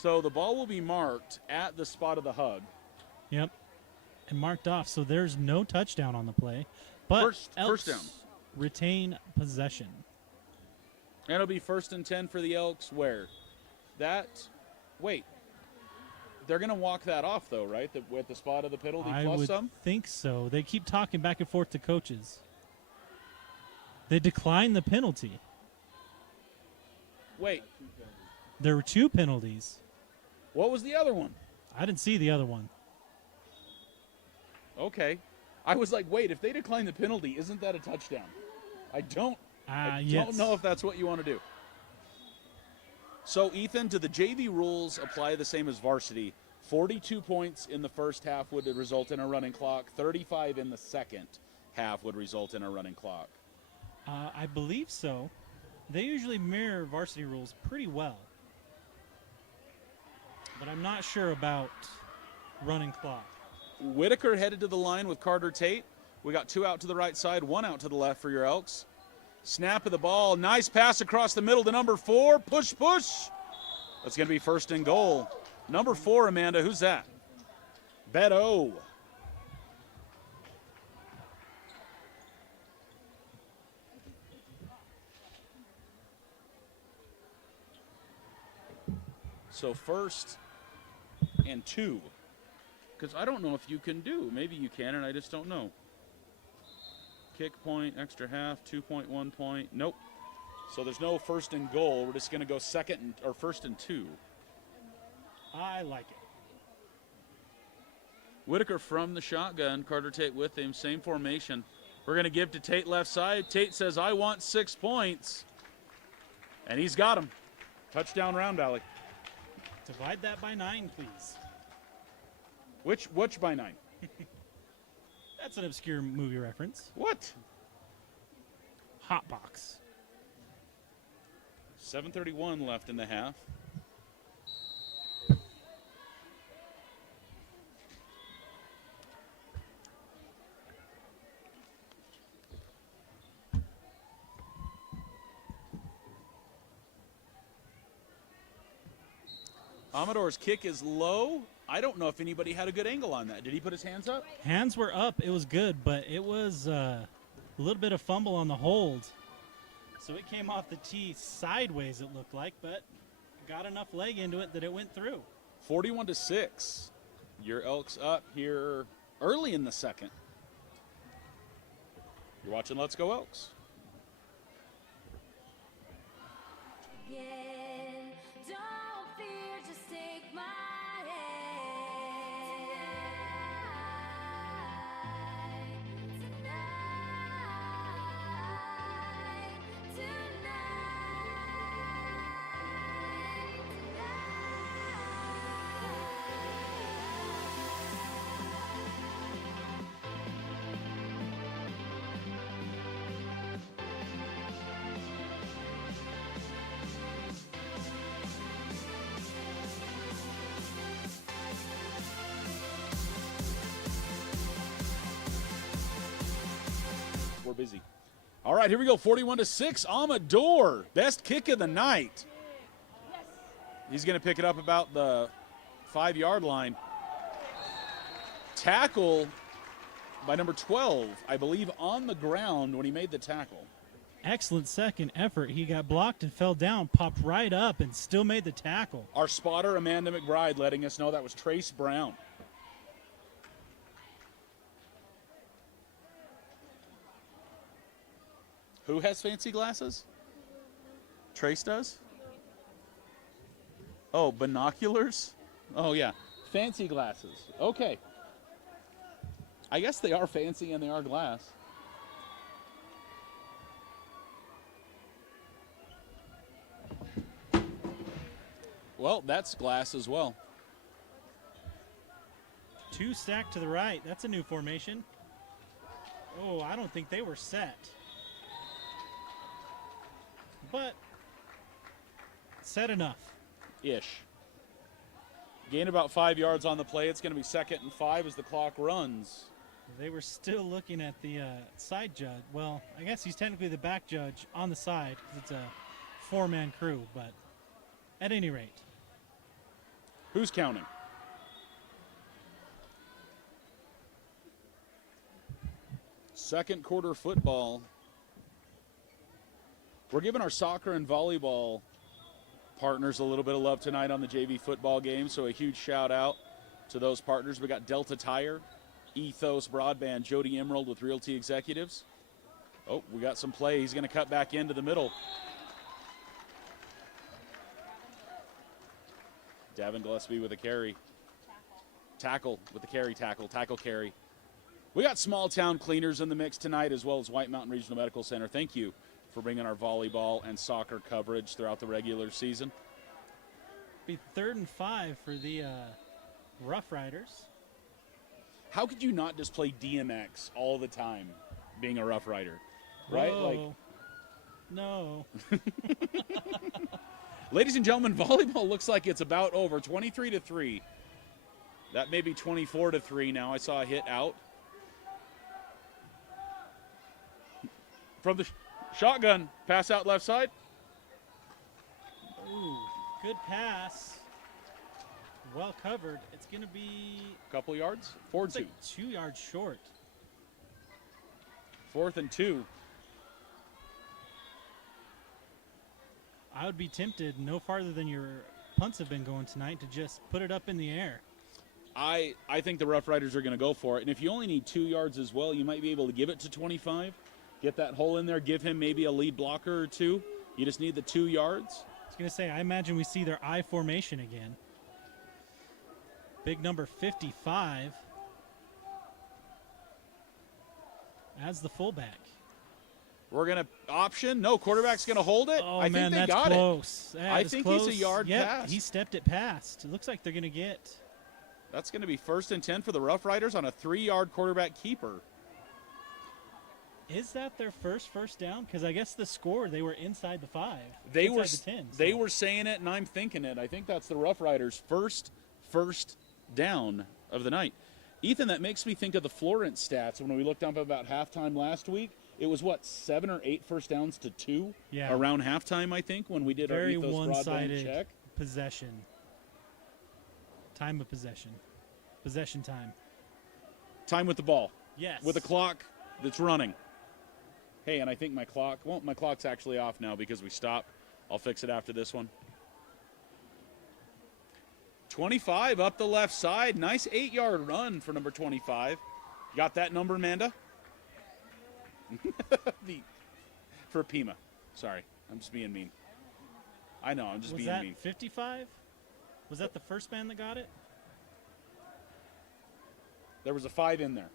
So the ball will be marked at the spot of the hug. Yep. And marked off, so there's no touchdown on the play. But First Elks down. retain possession. And it'll be 1st and 10 for the Elks. Where? Wait. They're going to walk that off, though, right? At the spot of the penalty I plus would some? think so. They keep talking back and forth to coaches. They decline the penalty. Wait. There were 2 penalties. What was the other one? I didn't see the other one. Okay. I was like, wait, if they decline the penalty, isn't that a touchdown? I don't Yes. know if that's what you want to do. So, Ethan, do the JV rules apply the same as varsity? 42 points in the first half would result in a running clock. 35 in the second half would result in a running clock. I believe so. They usually mirror varsity rules pretty well. But I'm not sure about running clock. Whitaker headed to the line with Carter Tate. We got 2 out to the right side, 1 out to the left for your Elks. Snap of the ball. Nice pass across the middle to number 4. Push, push. That's going to be 1st and goal. Number 4, Amanda. Who's that? Beto. So 1st and 2. Because I don't know if you can do. Maybe you can, and I just don't know. Kick point, extra half, 2.1 point. Nope. So there's no 1st and goal. We're just going to go 1st and 2. I like it. Whitaker from the shotgun. Carter Tate with him. Same formation. We're going to give to Tate left side. Tate says, I want 6 points. And he's got him. Touchdown Round Valley. Divide that by 9, please. Which by 9? That's an obscure movie reference. What? Hot Box. 7:31 left in the half. Amador's kick is low. I don't know if anybody had a good angle on that. Did he put his hands up? Hands were up. It was good, but it was a little bit of fumble on the hold. So it came off the tee sideways, it looked like, but got enough leg into it that it went through. 41-6. Your Elks up here early in the second. You're watching Let's Go Elks. Again, don't fear, just take my hand. We're busy. All right, here we go. 41-6. Amador, best kick of the night. He's going to pick it up about the 5-yard line. Tackle by number 12, I believe, on the ground when he made the tackle. Excellent second effort. He got blocked and fell down, popped right up, and still made the tackle. Our spotter, Amanda McBride, letting us know that was Trace Brown. Who has fancy glasses? Trace does? Oh, binoculars? Oh, yeah. Fancy glasses. Okay. I guess they are fancy and they are glass. Well, that's glass as well. 2 stacked to the right. That's a new formation. Oh, I don't think they were set. But set enough. Ish. Gain about 5 yards on the play. It's going to be 2nd and 5 as the clock runs. They were still looking at the side judge. Well, I guess he's technically the back judge on the side because it's a 4-man crew, but at any rate. Who's counting? Second quarter football. We're giving our soccer and volleyball partners a little bit of love tonight on the JV football game, so a huge shout out to those partners. We got Delta Tire, Ethos Broadband, Jody Emerald with Realty Executives. Oh, we got some play. He's going to cut back into the middle. Davin Gillespie with a carry. Tackle with the carry, tackle carry. We got small town cleaners in the mix tonight, as well as White Mountain Regional Medical Center. Thank you for bringing our volleyball and soccer coverage throughout the regular season. Be 3rd and 5 for the Roughriders. How could you not just play DMX all the time being a Rough Rider? Right? Whoa. No. Ladies and gentlemen, volleyball looks like it's about over, 23-3. That may be 24-3 now. I saw a hit out. From the shotgun, pass out left side. Ooh, good pass. Well covered. It's going to be Couple yards. 4-2. like 2 yards short. 4th and 2. I would be tempted no farther than your punts have been going tonight to just put it up in the air. I think the Rough Riders are going to go for it. And if you only need 2 yards as well, you might be able to give it to 25. Get that hole in there. Give him maybe a lead blocker or two. You just need the 2 yards. I was going to say, I imagine we see their I formation again. Big number 55 as the fullback. We're going to option. No, quarterback's going to hold it. Oh, I man, think they that's got close. it. That I is think close. he's a yard Yep, past. he stepped it past. It looks like they're going to get. That's going to be 1st and 10 for the Rough Riders on a 3-yard quarterback keeper. Is that their first down? Because I guess the score, they were inside the 5. They inside were the 10. they so. were saying it, and I'm thinking it. I think that's the Rough Riders' first down of the night. Ethan, that makes me think of the Florence stats when we looked up about halftime last week. It was, 7 or 8 first downs to 2 Yeah. around halftime, I think, when we did Very our Ethos broadband one-sided check. possession. Time of possession. Possession time. Time with the ball. Yes. With a clock that's running. Hey, and I think my clock's actually off now because we stopped. I'll fix it after this one. 25 up the left side. Nice 8-yard run for number 25. You got that number, Amanda? For Pima. Sorry, I'm just being mean. I know, I'm just Was being that mean. 55? Was that the first man that got it? There was a 5 in there.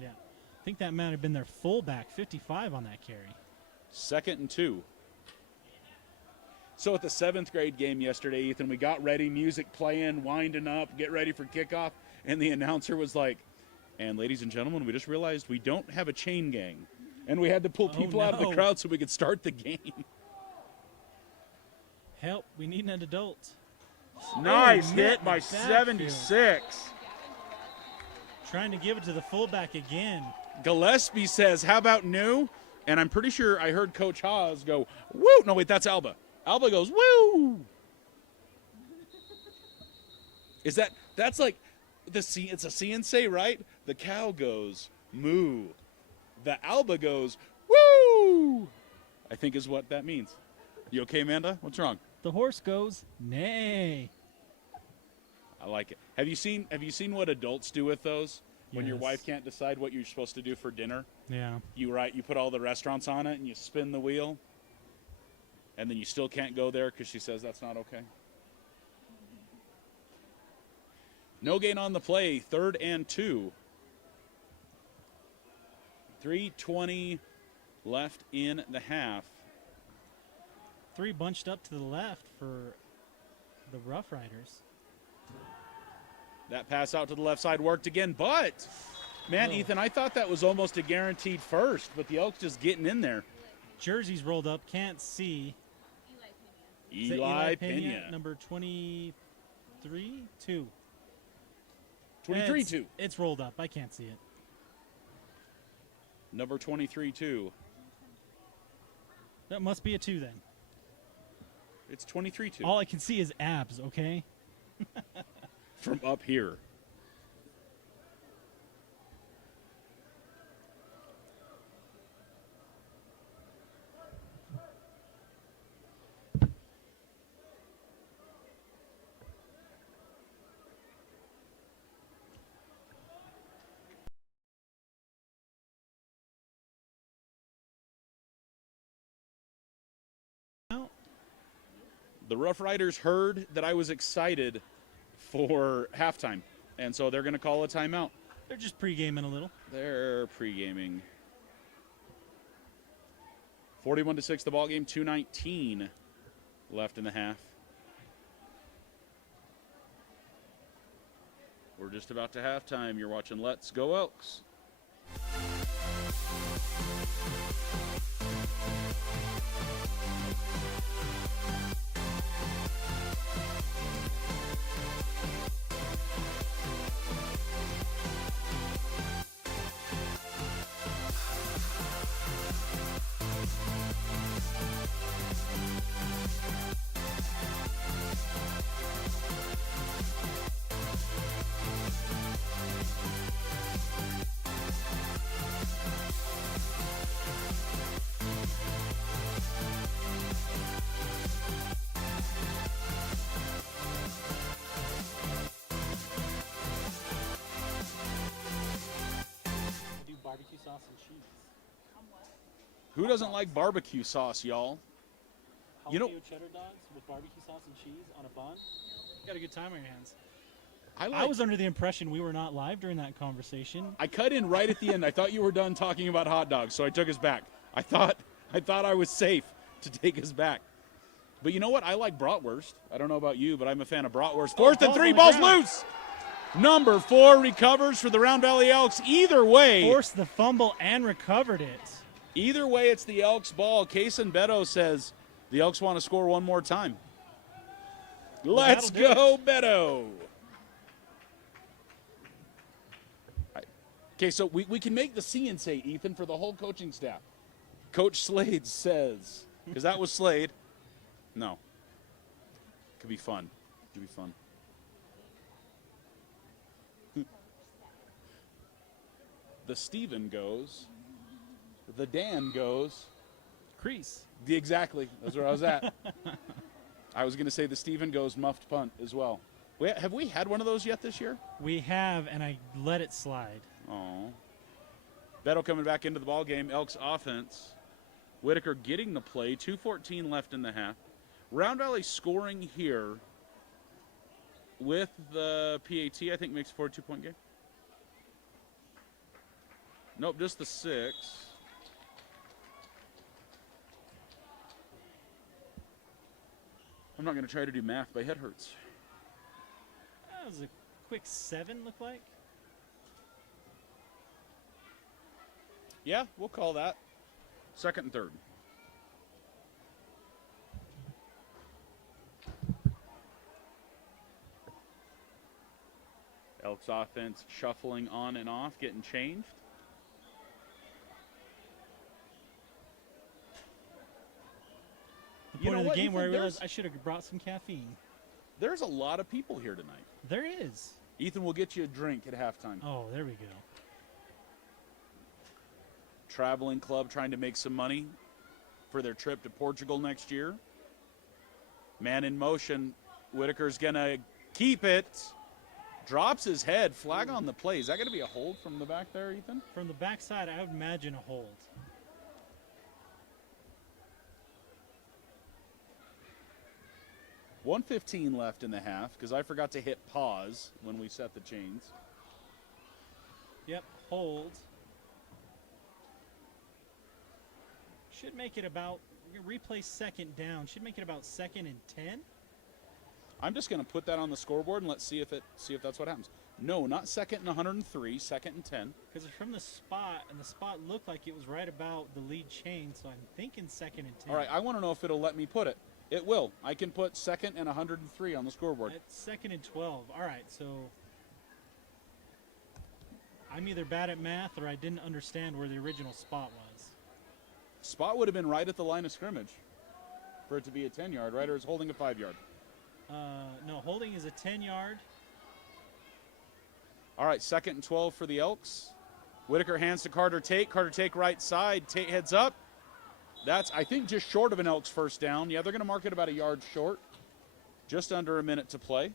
Yeah. I think that might have been their fullback, 55 on that carry. 2nd and 2. So at the 7th grade game yesterday, Ethan, we got ready, music playing, winding up, get ready for kickoff, and the announcer was like, and ladies and gentlemen, we just realized we don't have a chain gang. And we had to pull people out of the no. crowd so we could start the game. Help, we need an adult. Nice net hit in by the backfield. 76. Trying to give it to the fullback again. Gillespie says, how about new? And I'm pretty sure I heard Coach Haas go, woo. No, wait, that's Alba. Alba goes, woo. That's like, it's a CNC, right? The cow goes, moo. The Alba goes, woo. I think is what that means. You okay, Amanda? What's wrong? The horse goes, nay. I like it. Have you seen what adults do with those? When your Yes. wife can't decide what you're supposed to do for dinner? Yeah. You put all the restaurants on it and you spin the wheel. And then you still can't go there because she says that's not okay. No gain on the play, 3rd and 2. 3:20 left in the half. 3 bunched up to the left for the Rough Riders. That pass out to the left side worked again, but, man, Oh. Ethan, I thought that was almost a guaranteed first, but the Elks just getting in there. Jerseys rolled up, can't see. Is that Eli Pena. number 23? 2. 23-2. It's rolled up. I can't see it. Number 23-2. That must be a 2 then. It's 23-2. All I can see is abs, okay? from up here. Out. The Roughriders heard that I was excited for halftime, and so they're going to call a timeout. They're just pre-gaming a little. They're pre-gaming. 41-6 the ball game. 2:19 left in the half. We're just about to halftime. You're watching Let's Go Elks. Do barbecue sauce and cheese. Who doesn't like barbecue sauce, y'all? You know- Jalapeno cheddar dogs with barbecue sauce and cheese on a bun. Got a good time on your hands. I I was under the impression we were not live during that conversation. I cut in right at the end. I thought you were done talking about hot dogs, so I took us back. I thought I was safe to take us back. But you know what? I like bratwurst. I don't know about you, but I'm a fan of bratwurst. Fourth and ball's 3, on the ball's ground. loose. Number 4 recovers for the Round Valley Elks. Either way, Forced the fumble and recovered it. it's the Elks' ball. Kason Beto says the Elks want to score one more time. Let's that'll go, do Beto. Okay, so we can make the C and say, Ethan, for the whole coaching staff. Coach Slade says, because that was Slade. No. Could be fun. Could be fun. The Steven goes. The Dan goes. Crease. Exactly. That's where I was at. I was going to say the Steven goes muffed punt as well. Have we had one of those yet this year? We have, and I let it slide. Oh. Beto coming back into the ball game. Elks offense. Whitaker getting the play. 2:14 left in the half. Round Valley scoring here with the PAT, I think makes a 42-point game. Nope, just the 6. I'm not going to try to do math. My head hurts. That was a quick 7, look like. Yeah, we'll call that. Second and third. Elks offense shuffling on and off, getting changed. The You point know of the what, game where I Ethan, realized I should have brought some caffeine. There's a lot of people here tonight. There is. Ethan will get you a drink at halftime. Oh, there we go. Traveling club trying to make some money for their trip to Portugal next year. Man in motion. Whitaker's going to keep it. Drops his head. Flag on the play. Is that going to be a hold from the back there, Ethan? From the backside, I would imagine a hold. $1:15 left in the half because I forgot to hit pause when we set the chains. Yep, hold. Should make it about, replay second down. Should make it about 2nd and 10. I'm just going to put that on the scoreboard and let's see if that's what happens. No, not 2nd and 103, 2nd and 10. Because it's from the spot, and the spot looked like it was right about the lead chain, so I'm thinking 2nd and 10. All right, I want to know if it'll let me put it. It will. I can put 2nd and 103 on the scoreboard. It's 2nd and 12. All right, so I'm either bad at math or I didn't understand where the original spot was. Spot would have been right at the line of scrimmage for it to be a 10-yard, right? Or is holding a 5-yard? No, holding is a 10-yard. All right, 2nd and 12 for the Elks. Whitaker hands to Carter Tate. Carter Tate right side. Tate heads up. That's, I think, just short of an Elks first down. Yeah, they're going to mark it about a yard short. Just under a minute to play.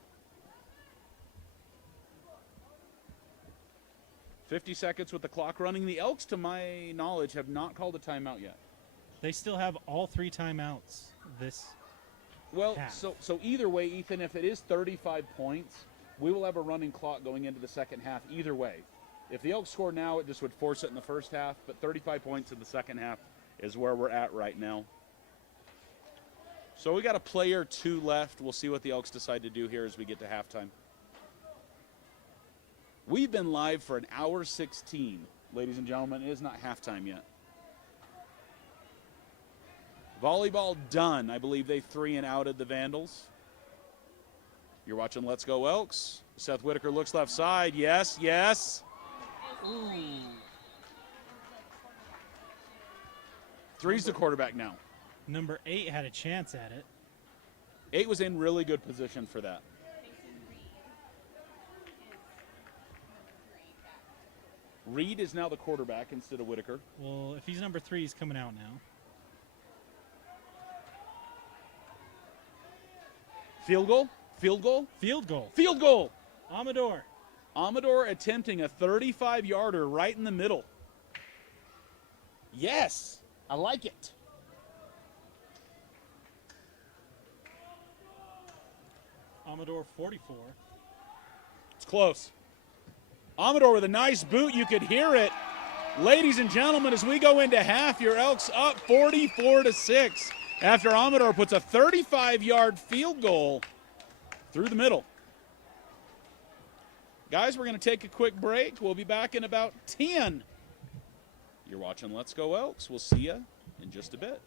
50 seconds with the clock running. The Elks, to my knowledge, have not called a timeout yet. They still have all 3 timeouts this. Well, Half. so either way, Ethan, if it is 35 points, we will have a running clock going into the second half either way. If the Elks score now, it just would force it in the first half, but 35 points in the second half is where we're at right now. So we got a play or 2 left. We'll see what the Elks decide to do here as we get to halftime. We've been live for an hour 16, ladies and gentlemen. It is not halftime yet. Volleyball done. I believe they 3 and outed the Vandals. You're watching Let's Go Elks. Seth Whitaker looks left side. Yes, yes. Ooh. 3's the quarterback now. Number 8 had a chance at it. 8 was in really good position for that. Reed is now the quarterback instead of Whitaker. Well, if he's number 3, he's coming out now. Field goal? Field goal? Field goal. Field goal! Amador. Amador attempting a 35-yarder right in the middle. Yes, I like it. Amador 44. It's close. Amador with a nice boot. You could hear it. Ladies and gentlemen, as we go into half, your Elks up 44-6 after Amador puts a 35-yard field goal through the middle. Guys, we're going to take a quick break. We'll be back in about 10. You're watching Let's Go Elks. We'll see you in just a bit.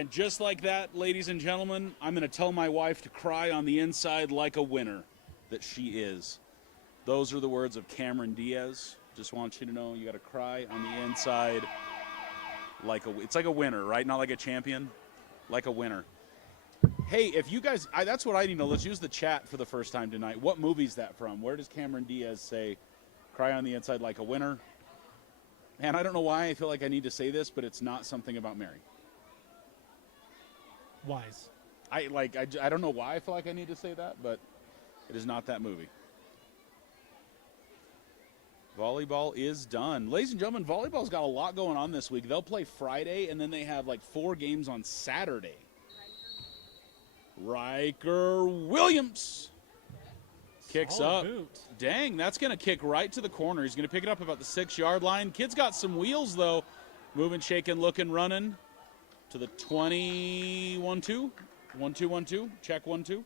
And just like that, ladies and gentlemen, I'm going to tell my wife to cry on the inside like a winner that she is. Those are the words of Cameron Diaz. Just want you to know you got to cry on the inside like it's like a winner, right? Not like a champion, like a winner. Hey, if you guys, that's what I need to know. Let's use the chat for the first time tonight. What movie is that from? Where does Cameron Diaz say, cry on the inside like a winner? And I don't know why I feel like I need to say this, but it's not something about Mary. Wise. I don't know why I feel like I need to say that, but it is not that movie. Volleyball is done. Ladies and gentlemen, volleyball's got a lot going on this week. They'll play Friday, and then they have like 4 games on Saturday. Riker Williams kicks Solid up. boot. Dang, that's going to kick right to the corner. He's going to pick it up about the 6-yard line. Kid's got some wheels, though. Moving, shaking, looking, running to the 20-1-2. 1-2-1-2. Check 1-2.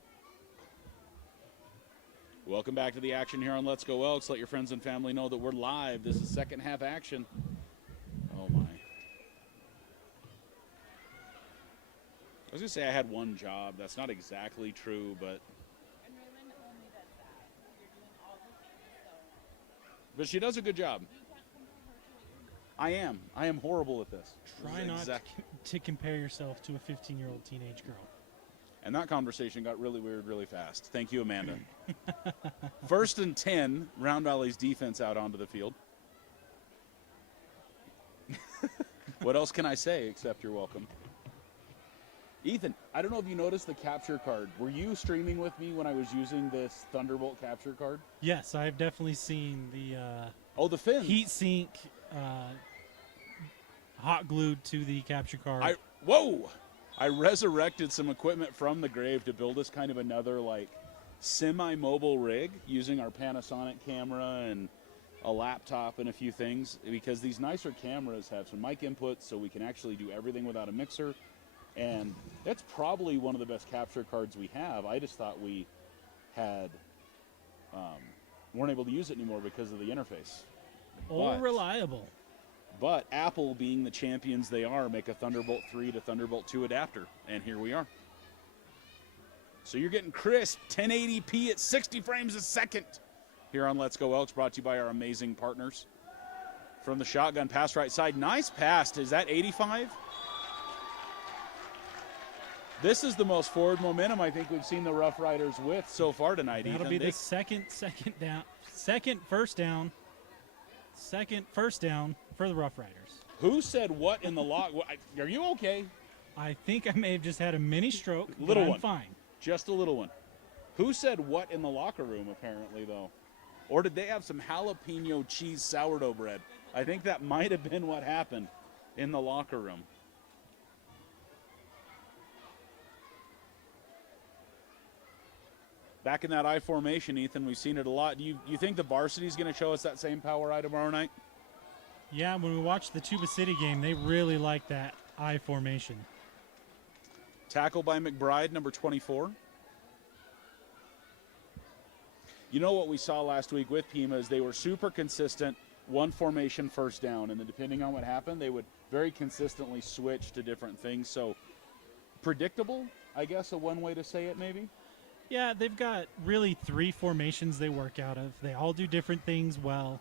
Welcome back to the action here on Let's Go Elks. Let your friends and family know that we're live. This is second half action. Oh, my. I was going to say I had one job. That's not exactly true, but. And Raymond only does that. You're doing all the things, so. But she does a good job. You can't compare her to what you're doing. I am horrible at this. Try not to compare yourself to a 15-year-old teenage girl. And that conversation got really weird really fast. Thank you, Amanda. 1st and 10, Round Valley's defense out onto the field. What else can I say except you're welcome? Ethan, I don't know if you noticed the capture card. Were you streaming with me when I was using this Thunderbolt capture card? Yes, I've definitely seen the The fins. heat sink hot glued to the capture card. I resurrected some equipment from the grave to build us kind of another like semi-mobile rig using our Panasonic camera and a laptop and a few things, because these nicer cameras have some mic inputs so we can actually do everything without a mixer. And that's probably one of the best capture cards we have. I just thought we had weren't able to use it anymore because of the interface. Or reliable. But Apple, being the champions they are, make a Thunderbolt 3 to Thunderbolt 2 adapter, and here we are. So you're getting crisp 1080p at 60 frames a second here on Let's Go Elks, brought to you by our amazing partners. From the shotgun, pass right side. Nice pass. Is that 85? This is the most forward momentum I think we've seen the Roughriders with so far tonight. That'll Ethan. be the second first down for the Roughriders. Who said what in the lock? Are you okay? I think I may have just had a mini stroke. Little but one. I'm fine. Just a little one. Who said what in the locker room, apparently, though? Or did they have some jalapeno cheese sourdough bread? I think that might have been what happened in the locker room. Back in that I formation, Ethan, we've seen it a lot. Do you think the varsity's going to show us that same power eye tomorrow night? Yeah, when we watched the Tuba City game, they really like that I formation. Tackle by McBride, number 24. You know what we saw last week with Pima is they were super consistent, one formation first down, and then depending on what happened, they would very consistently switch to different things. So predictable, I guess, a one way to say it maybe. Yeah, they've got really 3 formations they work out of. They all do different things well.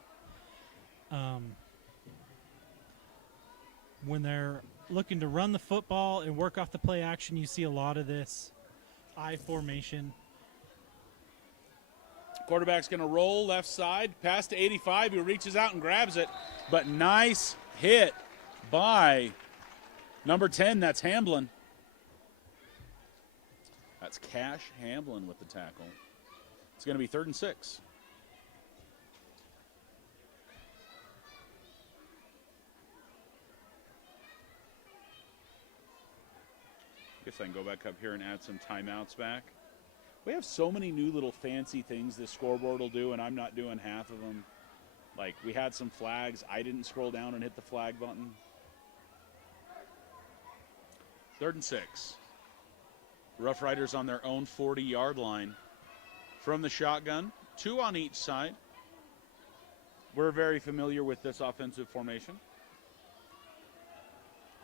When they're looking to run the football and work off the play action, you see a lot of this I formation. Quarterback's going to roll left side, pass to 85, who reaches out and grabs it. But nice hit by number 10, that's Hamblin. That's Cash Hamblin with the tackle. It's going to be 3rd and 6. Guess I can go back up here and add some timeouts back. We have so many new little fancy things this scoreboard will do, and I'm not doing half of them. Like, we had some flags. I didn't scroll down and hit the flag button. 3rd and 6. Roughriders on their own 40-yard line. From the shotgun, 2 on each side. We're very familiar with this offensive formation.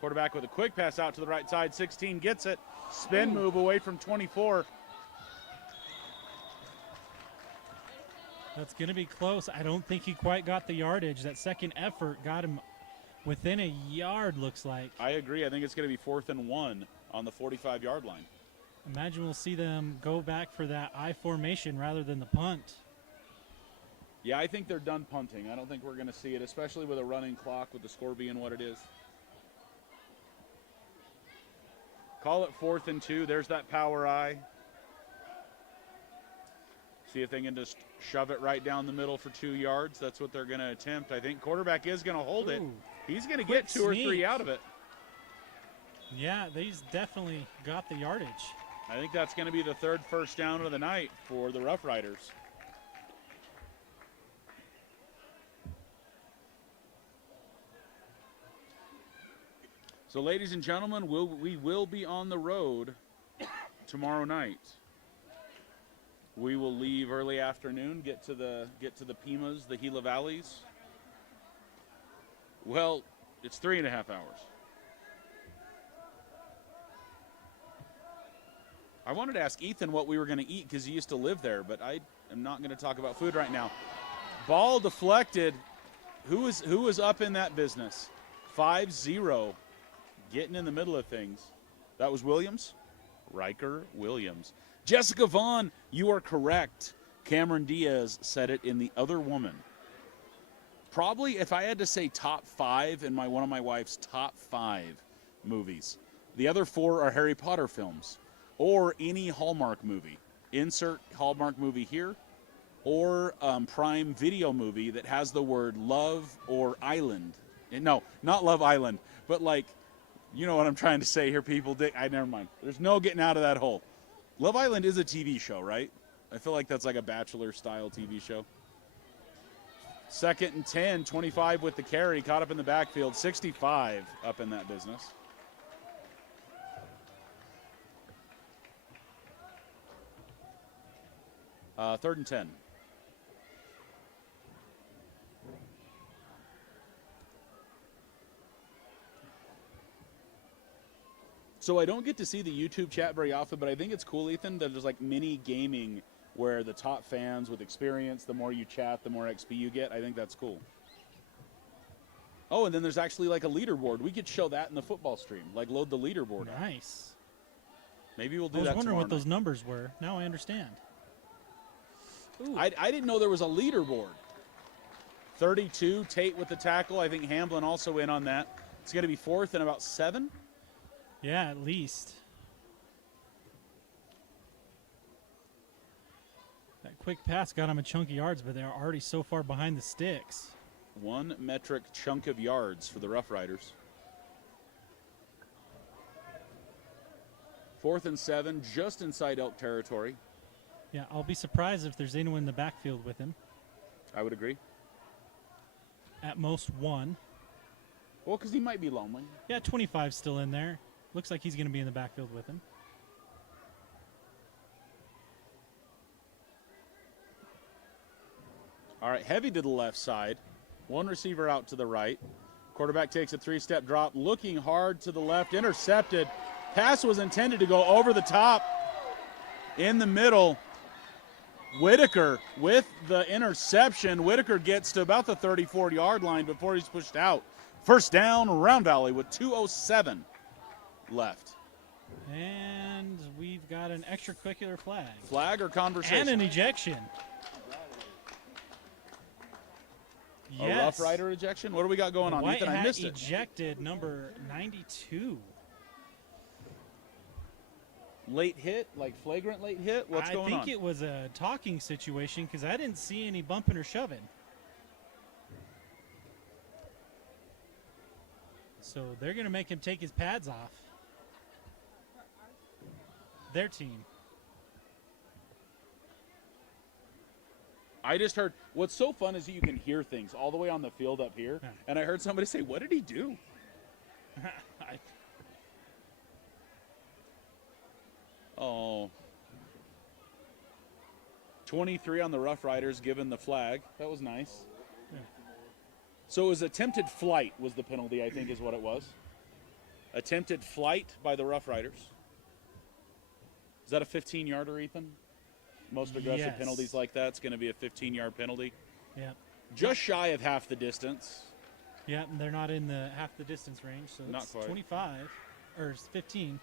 Quarterback with a quick pass out to the right side. 16 gets it. Spin move away from 24. That's going to be close. I don't think he quite got the yardage. That second effort got him within a yard, looks like. I agree. I think it's going to be 4th and 1 on the 45-yard line. Imagine we'll see them go back for that I formation rather than the punt. Yeah, I think they're done punting. I don't think we're going to see it, especially with a running clock with the score being what it is. Call it 4th and 2. There's that power I. See if they can just shove it right down the middle for 2 yards. That's what they're going to attempt. I think quarterback is going to hold it. Ooh, He's going to quick get 2 or 3 sneak. out of it. Yeah, these definitely got the yardage. I think that's going to be the 3rd first down of the night for the Roughriders. So, ladies and gentlemen, we will be on the road tomorrow night. We will leave early afternoon, get to the Pimas, the Gila Valleys. Well, it's 3.5 hours. I wanted to ask Ethan what we were going to eat because he used to live there, but I am not going to talk about food right now. Ball deflected. Who is up in that business? 5-0. Getting in the middle of things. That was Williams? Riker Williams. Jessica Vaughn, you are correct. Cameron Diaz said it in The Other Woman. Probably, if I had to say top 5 in one of my wife's top 5 movies, the other 4 are Harry Potter films or any Hallmark movie. Insert Hallmark movie here, or Prime Video movie that has the word love or island. No, not Love Island, but like, you know what I'm trying to say here, people. Never mind. There's no getting out of that hole. Love Island is a TV show, right? I feel like that's like a Bachelor-style TV show. 2nd and 10, 25 with the carry, caught up in the backfield, 65 up in that business. Third and 10. So I don't get to see the YouTube chat very often, but I think it's cool, Ethan, that there's like mini gaming where the top fans with experience, the more you chat, the more XP you get. I think that's cool. Oh, and then there's actually like a leaderboard. We could show that in the football stream, like load the leaderboard up. Nice. Maybe we'll I do was that wondering tomorrow what those night. numbers were. Now I understand. Ooh. I didn't know there was a leaderboard. 32, Tate with the tackle. I think Hamblin also in on that. It's going to be 4th and about 7. Yeah, at least. That quick pass got him a chunk of yards, but they're already so far behind the sticks. 1 metric chunk of yards for the Roughriders. 4th and 7, just inside Elk territory. Yeah, I'll be surprised if there's anyone in the backfield with him. I would agree. At most 1. Well, because he might be lonely. Yeah, 25 still in there. Looks like he's going to be in the backfield with him. All right, heavy to the left side. 1 receiver out to the right. Quarterback takes a 3-step drop, looking hard to the left, intercepted. Pass was intended to go over the top. In the middle, Whitaker with the interception. Whitaker gets to about the 34-yard line before he's pushed out. First down, Round Valley with 2:07 left. And we've got an extracurricular flag. Flag or conversation? And an ejection. A Yes. Rough Rider ejection? What do we got going on, White Ethan? I hat missed it. ejected number 92. Late hit, like flagrant late hit? What's going on? I think it was a talking situation because I didn't see any bumping or shoving. So they're going to make him take his pads off. Their team. I just heard, what's so fun is that you can hear things all the way on the field up here. Yeah. And I heard somebody say, what did he do? Oh. 23 on the Rough Riders given the flag. That was nice. Yeah. So it was attempted flight was the penalty, I think is what it was. Attempted flight by the Roughriders. Is that a 15-yarder, Ethan? Most aggressive Yes. penalties like that, it's going to be a 15-yard penalty. Yeah. Just shy of half the distance. Yeah, and they're not in the half the distance range, so Not it's quite. 25 or it's 15.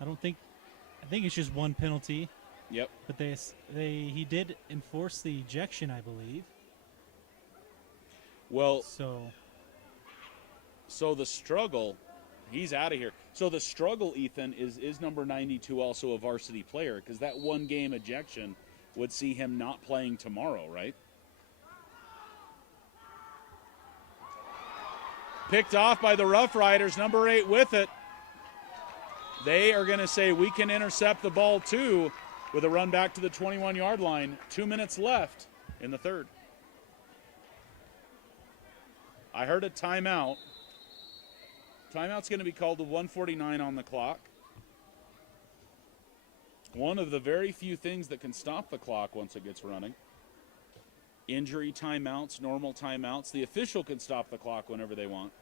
I think it's just one penalty, Yep. but he did enforce the ejection, I believe. Well, So the struggle, he's out of here. So the struggle, Ethan, is number 92 also a varsity player? Because that one-game ejection would see him not playing tomorrow, right? Picked off by the Roughriders, number 8 with it. They are going to say we can intercept the ball too with a run back to the 21-yard line. 2 minutes left in the third. I heard a timeout. Timeout's going to be called with 1:49 on the clock. One of the very few things that can stop the clock once it gets running. Injury timeouts, normal timeouts. The official can stop the clock whenever they want.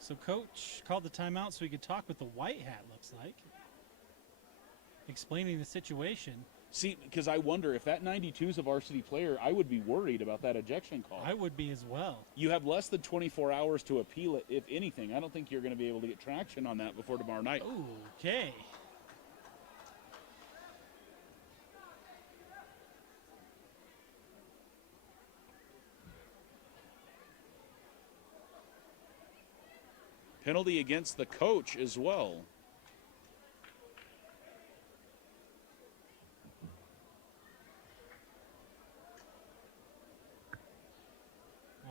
So Coach called the timeout so he could talk with the white hat, looks like, explaining the situation. See, because I wonder if that 92 is a varsity player, I would be worried about that ejection call. I would be as well. You have less than 24 hours to appeal it, if anything. I don't think you're going to be able to get traction on that before tomorrow night. Okay. Penalty against the coach as well.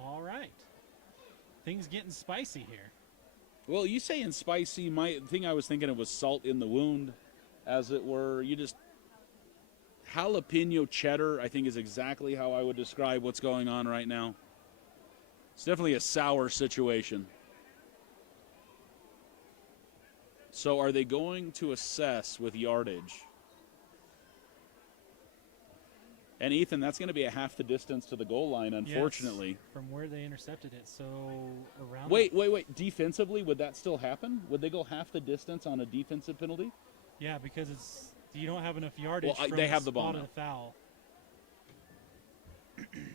All right. Things getting spicy here. Well, you saying spicy, my thing I was thinking of was salt in the wound, as it were. You just jalapeno cheddar, I think, is exactly how I would describe what's going on right now. It's definitely a sour situation. So are they going to assess with yardage? And Ethan, that's going to be a half the distance to the goal line, unfortunately. Yes, from where they intercepted it. So around. Wait. Defensively, would that still happen? Would they go half the distance on a defensive penalty? Yeah, because you don't have enough yardage. Well, from they have the ball spot now. of the foul.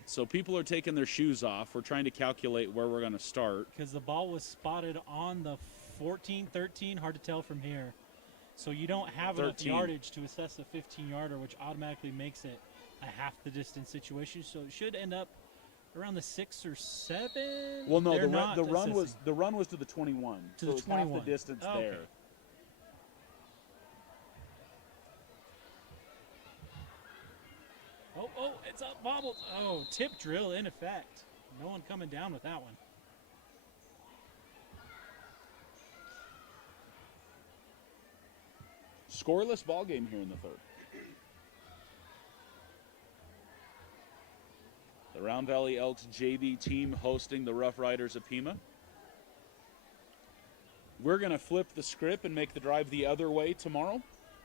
So people are taking their shoes off. We're trying to calculate where we're going to start. Because the ball was spotted on the 14, 13, hard to tell from here. So you don't have enough 13. yardage to assess a 15-yarder, which automatically makes it a half the distance situation. So it should end up around the 6 or 7. Well, no, They're not the run assessing. was to the 21. To so the it's half 21. the distance Oh, okay. there. Oh, it's up, bobbled. Oh, tip drill in effect. No one coming down with that one. Scoreless ball game here in the third. The Round Valley Elks JV team hosting the Roughriders of Pima. We're going to flip the script and make the drive the other way tomorrow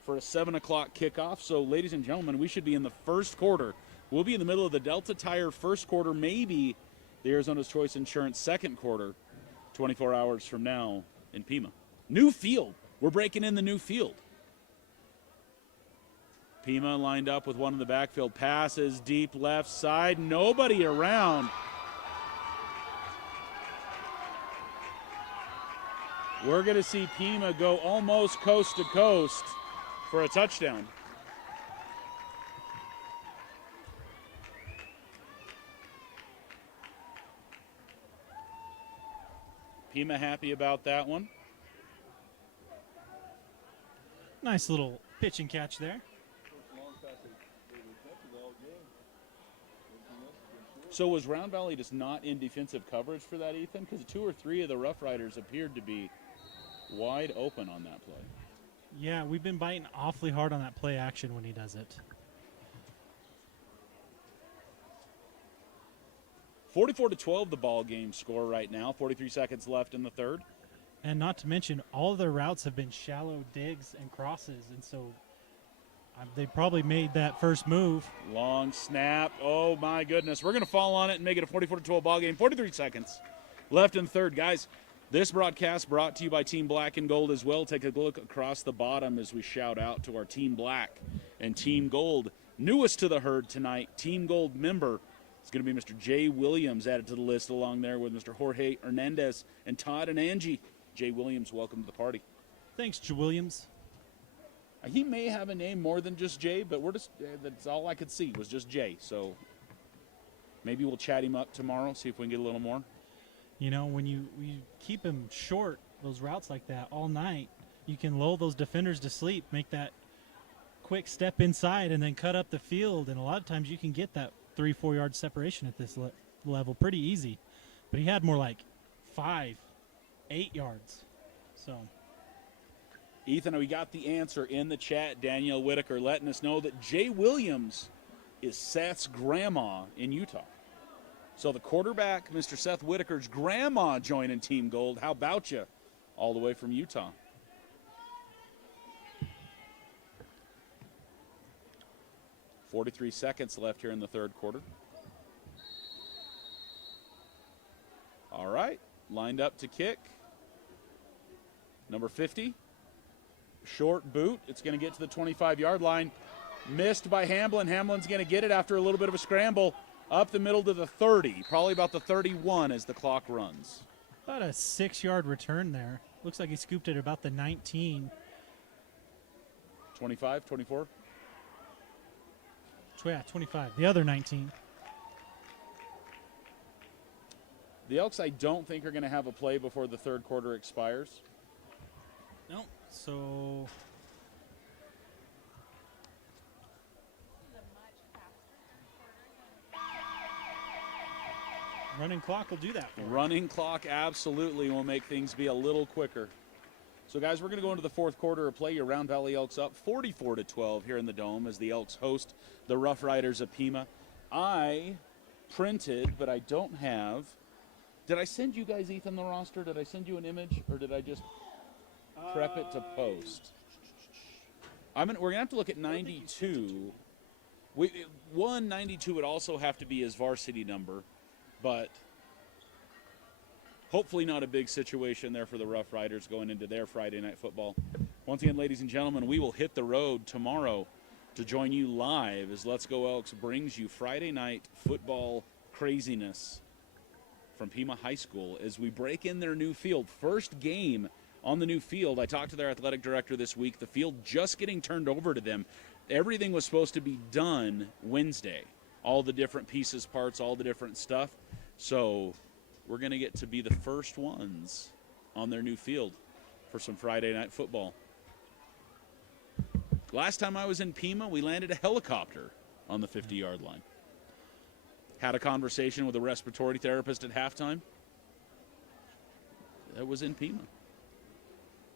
for a 7 o'clock kickoff. So, ladies and gentlemen, we should be in the first quarter. We'll be in the middle of the Delta Tire first quarter, maybe the Arizona's Choice Insurance second quarter, 24 hours from now in Pima. New field. We're breaking in the new field. Pima lined up with one in the backfield. Passes deep left side. Nobody around. We're going to see Pima go almost coast to coast for a touchdown. Pima happy about that one. Nice little pitch and catch there. Long pass they've attempted all game. Everything else has been short. So was Round Valley just not in defensive coverage for that, Ethan? Because 2 or 3 of the Roughriders appeared to be wide open on that play. Yeah, we've been biting awfully hard on that play action when he does it. 44-12 the ball game score right now. 43 seconds left in the third. And not to mention, all of their routes have been shallow digs and crosses, and so they probably made that first move. Long snap. Oh, my goodness. We're going to fall on it and make it a 44-12 ball game. 43 seconds left in the third. Guys, This broadcast brought to you by Team Black and Gold as well. Take a look across the bottom as we shout out to our Team Black and Team Gold. Newest to the herd tonight, Team Gold member is going to be Mr. Jay Williams, added to the list along there with Mr. Jorge Hernandez and Todd and Angie. Jay Williams, welcome to the party. Thanks, Jay Williams. He may have a name more than just Jay, but that's all I could see was just Jay. So maybe we'll chat him up tomorrow, see if we can get a little more. You know, when you keep him short, those routes like that all night, you can lull those defenders to sleep, make that quick step inside, and then cut up the field. And a lot of times you can get that 3-4 yard separation at this level pretty easy. But he had more like 5-8 yards. So, Ethan, we got the answer in the chat. Danielle Whitaker letting us know that Jay Williams is Seth's grandma in Utah. So the quarterback, Mr. Seth Whitaker's grandma, joining Team Gold. How about you? All the way from Utah. $43 left here in the third quarter. All right, lined up to kick. Number 50, short boot. It's going to get to the 25-yard line. Missed by Hamblin. Hamblin's going to get it after a little bit of a scramble. Up the middle to the 30, probably about the 31 as the clock runs. about a 6-yard return there. Looks like he scooped it about the 19. 25, 24? Yeah, 25. The other 19. The Elks, I don't think, are going to have a play before the third quarter expires. No. So running clock will do that for him. Running clock absolutely will make things be a little quicker. So, guys, we're going to go into the fourth quarter of play. Your Round Valley Elks up 44-12 here in the Dome as the Elks host the Roughriders of Pima. I printed, but I don't have. Did I send you guys, Ethan, the roster? Did I send you an image, or did I just prep it to post? We're going to have to look at 92. 92 would also have to be his varsity number, but hopefully not a big situation there for the Rough Riders going into their Friday night football. Once again, ladies and gentlemen, we will hit the road tomorrow to join you live as Let's Go Elks brings you Friday night football craziness from Pima High School as we break in their new field. First game on the new field. I talked to their athletic director this week. The field just getting turned over to them. Everything was supposed to be done Wednesday. All the different pieces, parts, all the different stuff. So we're going to get to be the first ones on their new field for some Friday night football. Last time I was in Pima, we landed a helicopter on the 50-yard line. Had a conversation with a respiratory therapist at halftime. That was in Pima.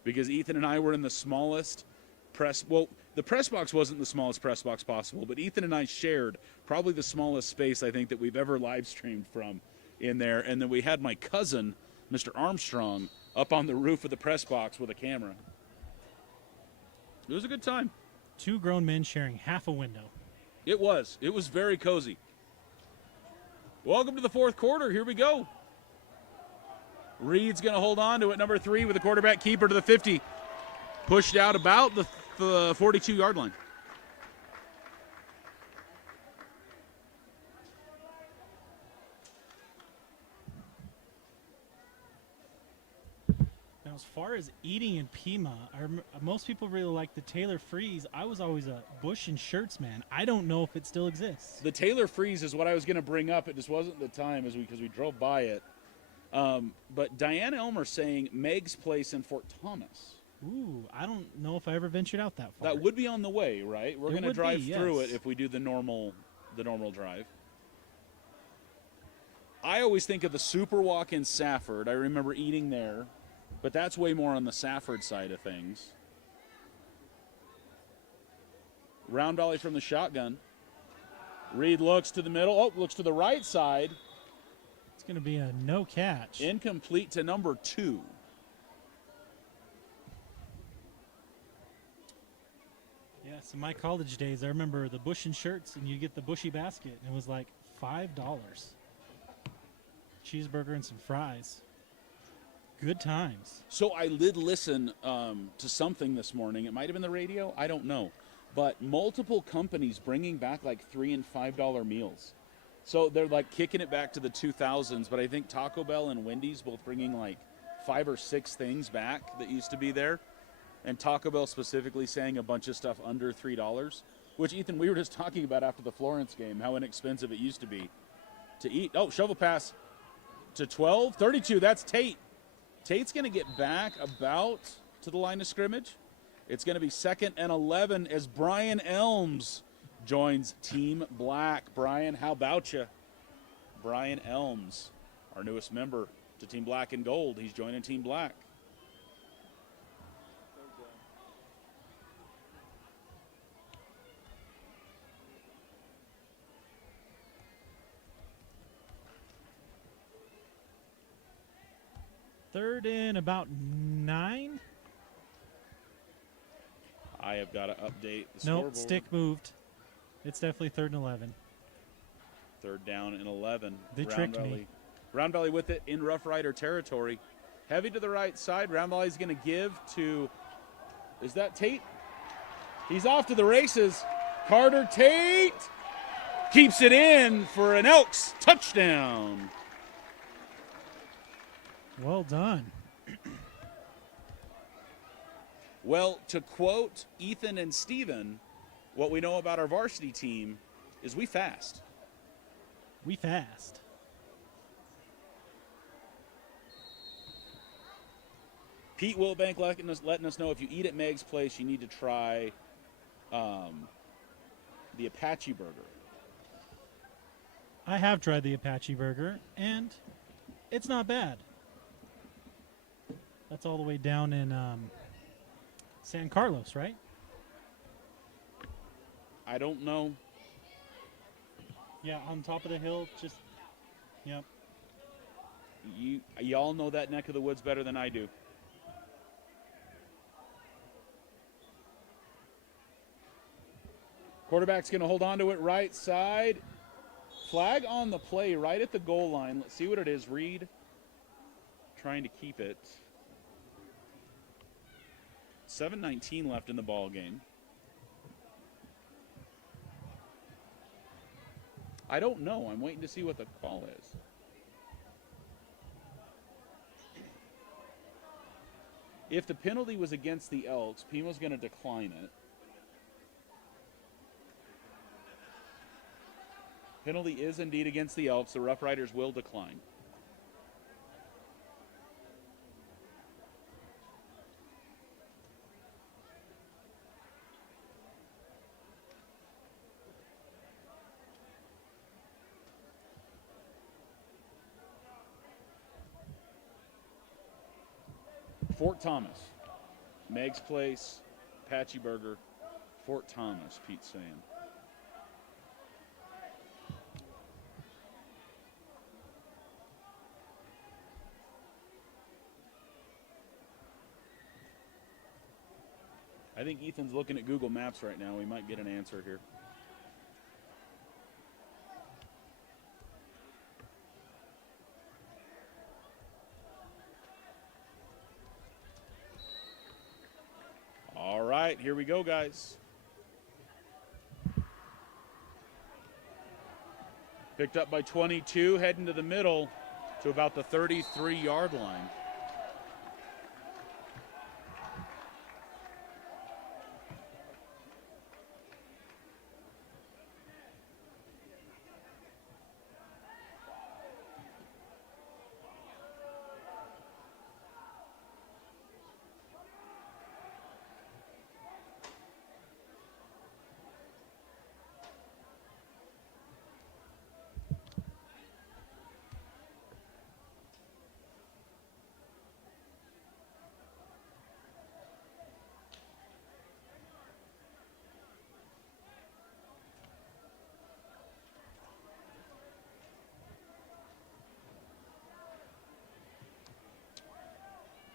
Because Ethan and I were in the smallest press. Well, the press box wasn't the smallest press box possible, but Ethan and I shared probably the smallest space I think that we've ever live streamed from in there. And then we had my cousin, Mr. Armstrong, up on the roof of the press box with a camera. It was a good time. 2 grown men sharing half a window. It was. It was very cozy. Welcome to the fourth quarter. Here we go. Reed's going to hold on to it, number 3, with the quarterback keeper to the 50. Pushed out about the 42-yard line. Now, as far as eating in Pima, most people really like the Taylor Freeze. I was always a Bush and Shirts man. I don't know if it still exists. The Taylor Freeze is what I was going to bring up. It just wasn't the time because we drove by it. But Diane Elmer saying Meg's place in Fort Thomas. Ooh, I don't know if I ever ventured out that far. That would be on the way, right? We're It going to would drive be, through yes. it if we do the normal drive. I always think of the Super Walk in Safford. I remember eating there, but that's way more on the Safford side of things. Round Valley from the shotgun. Reed looks to the middle. Oh, looks to the right side. It's going to be a no catch. Incomplete to number 2. Yes, in my college days, I remember the Bush and Shirts, and you get the Bushy basket, and it was like $5. Cheeseburger and some fries. Good times. So I did listen to something this morning. It might have been the radio. I don't know. But multiple companies bringing back like $3 and $5 meals. So they're like kicking it back to the 2000s. But I think Taco Bell and Wendy's both bringing like 5 or 6 things back that used to be there. And Taco Bell specifically saying a bunch of stuff under $3, which, Ethan, we were just talking about after the Florence game, how inexpensive it used to be to eat. Oh, shovel pass to 12, 32. That's Tate. Tate's going to get back about to the line of scrimmage. It's going to be 2nd and 11 as Brian Elms joins Team Black. Brian, how about you? Brian Elms, our newest member to Team Black and Gold. He's joining Team Black. Third and about 9. I have got to update the Nope, scoreboard. stick moved. It's definitely 3rd and 11. 3rd down and 11. They tricked me. Round Valley with it in Rough Rider territory. Heavy to the right side. Round Valley's going to give to, is that Tate? He's off to the races. Carter Tate keeps it in for an Elks touchdown. Well done. Well, to quote Ethan and Steven, what we know about our varsity team is we fast. We fast. Pete Wilbank letting us know if you eat at Meg's Place, you need to try the Apache Burger. I have tried the Apache Burger, and it's not bad. That's all the way down in San Carlos, right? I don't know. Yeah, on top of the hill, just, yep. Y'all know that neck of the woods better than I do. Quarterback's going to hold on to it right side. Flag on the play right at the goal line. Let's see what it is. Reed trying to keep it. 7:19 left in the ball game. I don't know. I'm waiting to see what the call is. If the penalty was against the Elks, Pima's going to decline it. Penalty is indeed against the Elks. The Rough Riders will decline. Fort Thomas, Meg's Place, Apache Burger, Fort Thomas, Pete's saying. I think Ethan's looking at Google Maps right now. We might get an answer here. All right, here we go, guys. Picked up by 22, heading to the middle to about the 33-yard line.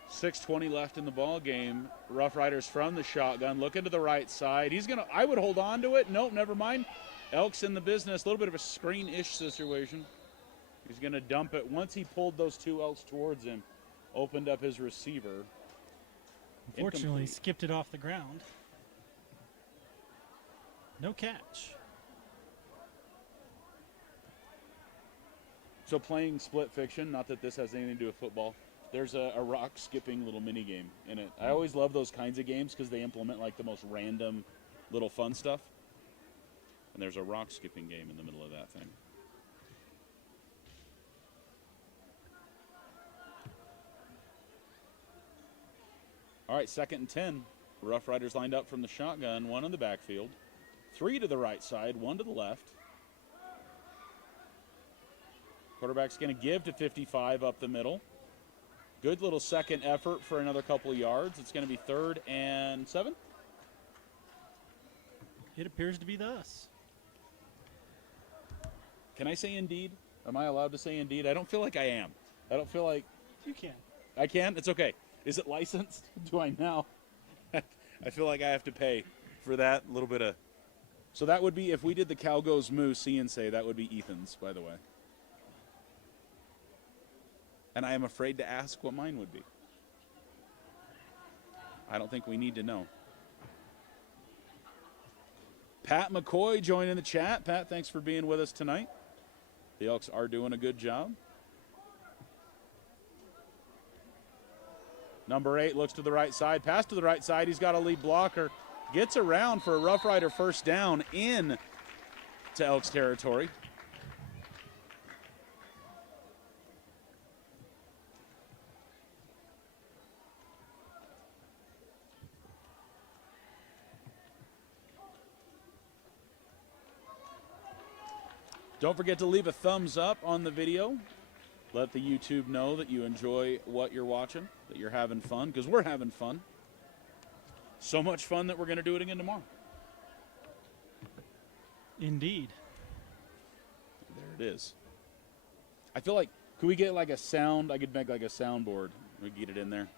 .6:20 left in the ball game. Rough Riders from the shotgun, looking to the right side. He's gonna. I would hold on to it. Nope, never mind. Elks in the business. A little bit of a screen-ish situation. He's gonna dump it once he pulled those two Elks towards him. opened up his receiver. Unfortunately, Incomplete. skipped it off the ground. No catch. So playing split fiction, not that this has anything to do with football, there's a rock skipping little mini game in it. I always love those kinds of games because they implement like the most random little fun stuff. And there's a rock skipping game in the middle of that thing. All right, 2nd and 10. Roughriders lined up from the shotgun, 1 in the backfield, 3 to the right side, 1 to the left. Quarterback's going to give to 55 up the middle. Good little second effort for another couple of yards. It's going to be 3rd and 7. It appears to be thus. Can I say indeed? Am I allowed to say indeed? I don't feel like I am. I don't feel like You can. I can. It's okay. Is it licensed? Do I now? I feel like I have to pay for that little bit of. So that would be if we did the Cow Goes Moo See and Say. That would be Ethan's, by the way. And I am afraid to ask what mine would be. I don't think we need to know. Pat McCoy joining the chat. Pat, thanks for being with us tonight. The Elks are doing a good job. Number 8 looks to the right side. Pass to the right side. He's got a lead blocker. Gets around for a Rough Rider first down in to Elks territory. Don't forget to leave a thumbs up on the video. Let the YouTube know that you enjoy what you're watching, that you're having fun, because we're having fun. So much fun that we're going to do it again tomorrow. Indeed. There it is. I feel like, could we get like a sound? I could make like a soundboard. We get it in there.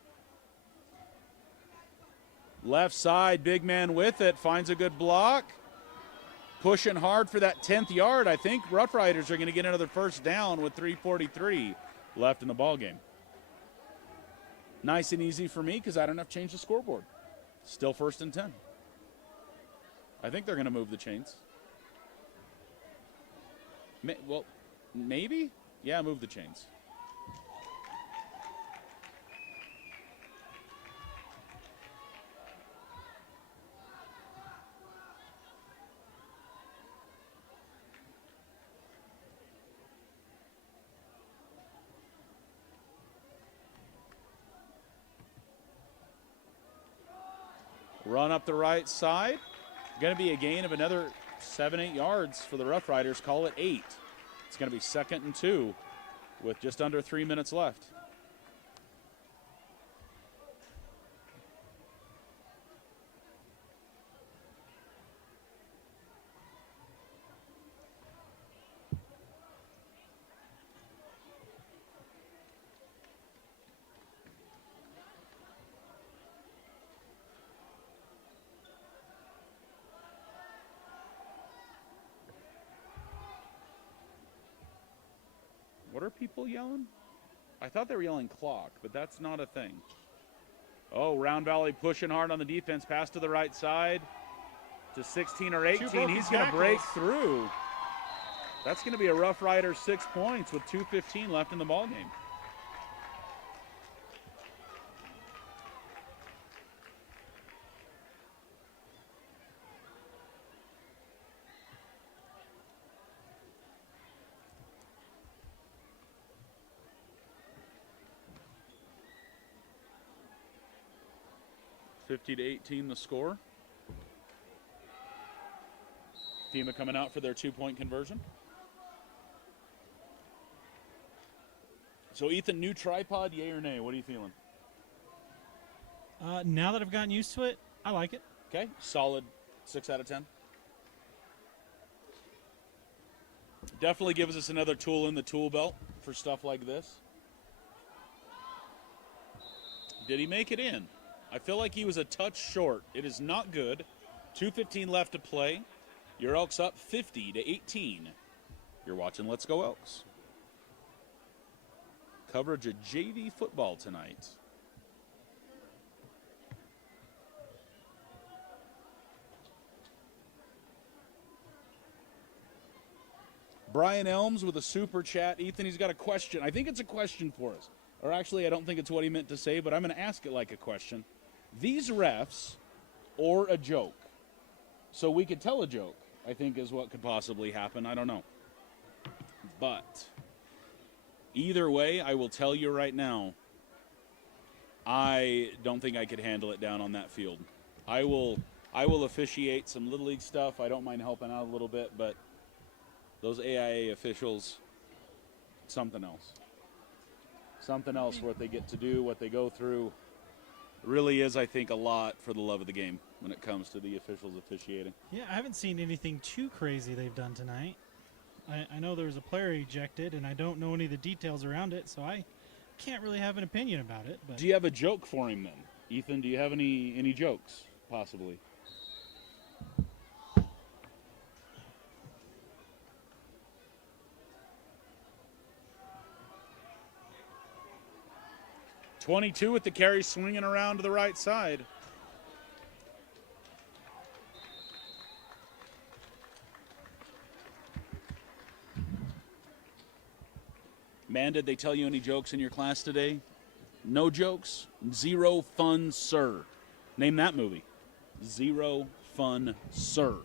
Left side, big man with it, finds a good block. Pushing hard for that 10th yard. I think Rough Riders are going to get another first down with 3:43 left in the ball game. Nice and easy for me because I don't have to change the scoreboard. Still 1st and 10. I think they're going to move the chains. Well, maybe? Yeah, move the chains. Run up the right side. Going to be a gain of another 7-8 yards for the Rough Riders. Call it 8. It's going to be 2nd and 2 with just under 3 minutes left. What are people yelling? I thought they were yelling clock, but that's not a thing. Oh, Round Valley pushing hard on the defense. Pass to the right side to 16 or 18. He's going to break through. That's going to be a Rough Rider 6 points with 2:15 left in the ball game. (50-18) the score. Pima coming out for their 2-point conversion. So Ethan, new tripod, yay or nay? What are you feeling? Now that I've gotten used to it, I like it. Okay, solid 6 out of 10. Definitely gives us another tool in the tool belt for stuff like this. Did he make it in? I feel like he was a touch short. It is not good. 2:15 left to play. Your Elks up 50-18. You're watching Let's Go Elks. coverage of JV football tonight. Brian Elms with a super chat. Ethan, he's got a question. I think it's a question for us. Or actually, I don't think it's what he meant to say, but I'm going to ask it like a question. These refs or a joke? So we could tell a joke, I think, is what could possibly happen. I don't know. But either way, I will tell you right now, I don't think I could handle it down on that field. I will officiate some Little League stuff. I don't mind helping out a little bit, but those AIA officials, something else. Something else, what they get to do, what they go through. Really is, I think, a lot for the love of the game when it comes to the officials officiating. Yeah, I haven't seen anything too crazy they've done tonight. I know there was a player ejected, and I don't know any of the details around it, so I can't really have an opinion about it. But Do you have a joke for him then? Ethan, do you have any jokes, possibly? .22 with the carry, swinging around to the right side. Man, did they tell you any jokes in your class today? No jokes? Zero fun, sir. Name that movie. Zero fun, sir.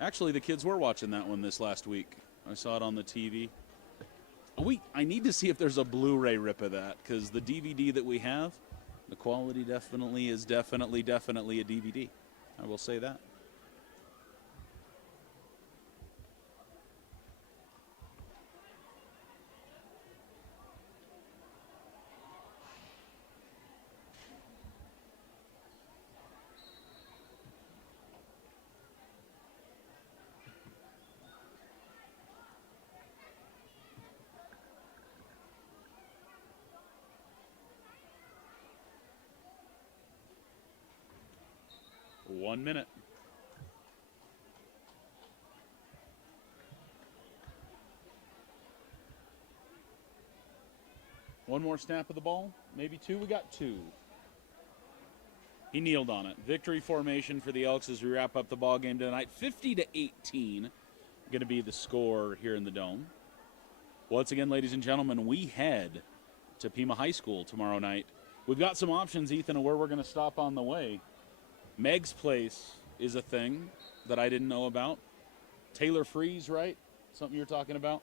Actually, the kids were watching that one this last week. I saw it on the TV. I need to see if there's a Blu-ray rip of that, because the DVD that we have, the quality definitely is definitely a DVD. I will say that. One minute. One more snap of the ball, maybe two. We got two. He kneeled on it. Victory formation for the Elks as we wrap up the ball game tonight. 50-18 going to be the score here in the Dome. Once again, ladies and gentlemen, we head to Pima High School tomorrow night. We've got some options, Ethan, of where we're going to stop on the way. Meg's Place is a thing that I didn't know about. Taylor Freeze, right? Something you're talking about.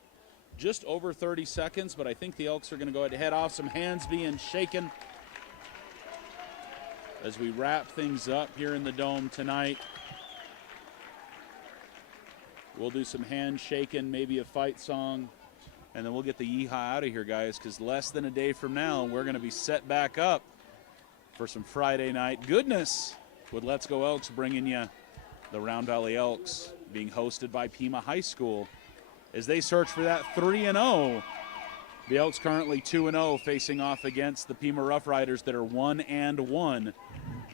Just over 30 seconds, but I think the Elks are going to go ahead and head off. Some hands being shaken as we wrap things up here in the Dome tonight. We'll do some hand shaking, maybe a fight song, and then we'll get the yeehaw out of here, guys, because less than a day from now, we're going to be set back up for some Friday night goodness with Let's Go Elks, bringing you the Round Valley Elks, being hosted by Pima High School as they search for that 3-0. The Elks currently 2-0, facing off against the Pima Roughriders that are 1-1.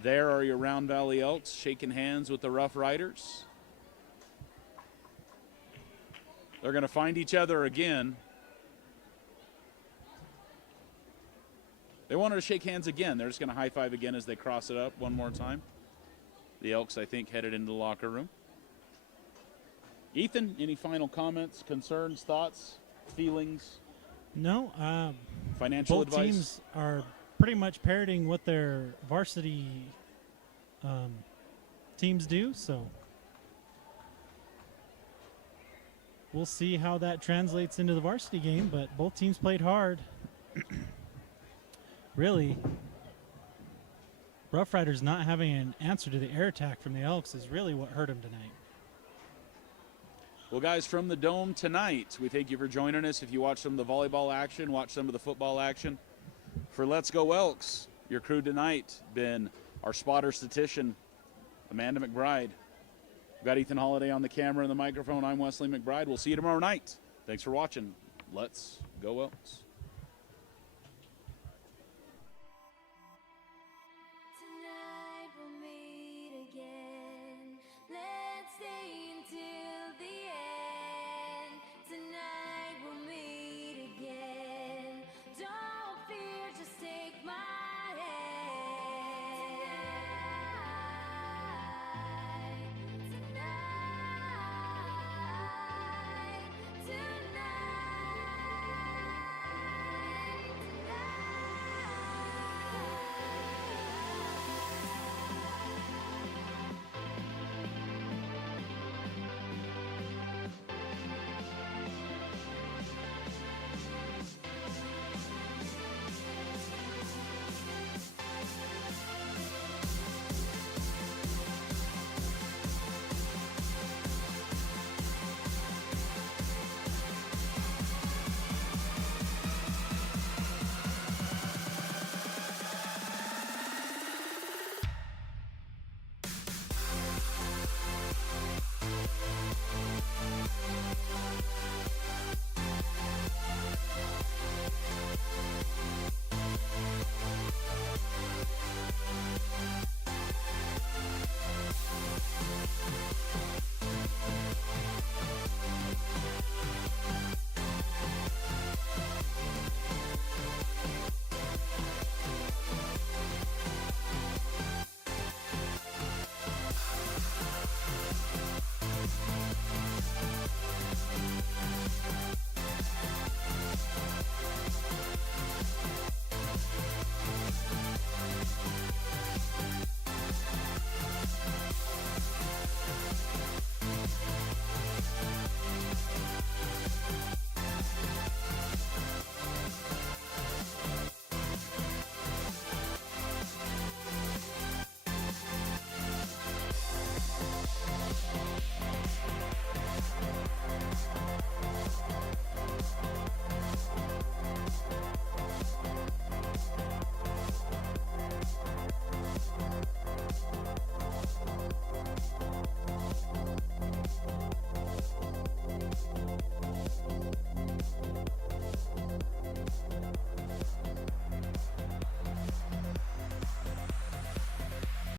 There are your Round Valley Elks shaking hands with the Roughriders. They're going to find each other again. They wanted to shake hands again. They're just going to high five again as they cross it up one more time. The Elks, I think, headed into the locker room. Ethan, any final comments, concerns, thoughts, feelings? no, Financial both advice? teams are pretty much parroting what their varsity teams do, so we'll see how that translates into the varsity game, but both teams played hard. Really, Roughriders not having an answer to the air attack from the Elks is really what hurt them tonight. Well, guys, from the Dome tonight, we thank you for joining us. If you watch some of the volleyball action, watch some of the football action. For Let's Go Elks, your crew tonight been our spotter statistician, Amanda McBride. We've got Ethan Holiday on the camera and the microphone. I'm Wesley McBride. We'll see you tomorrow night. Thanks for watching. Let's Go Elks.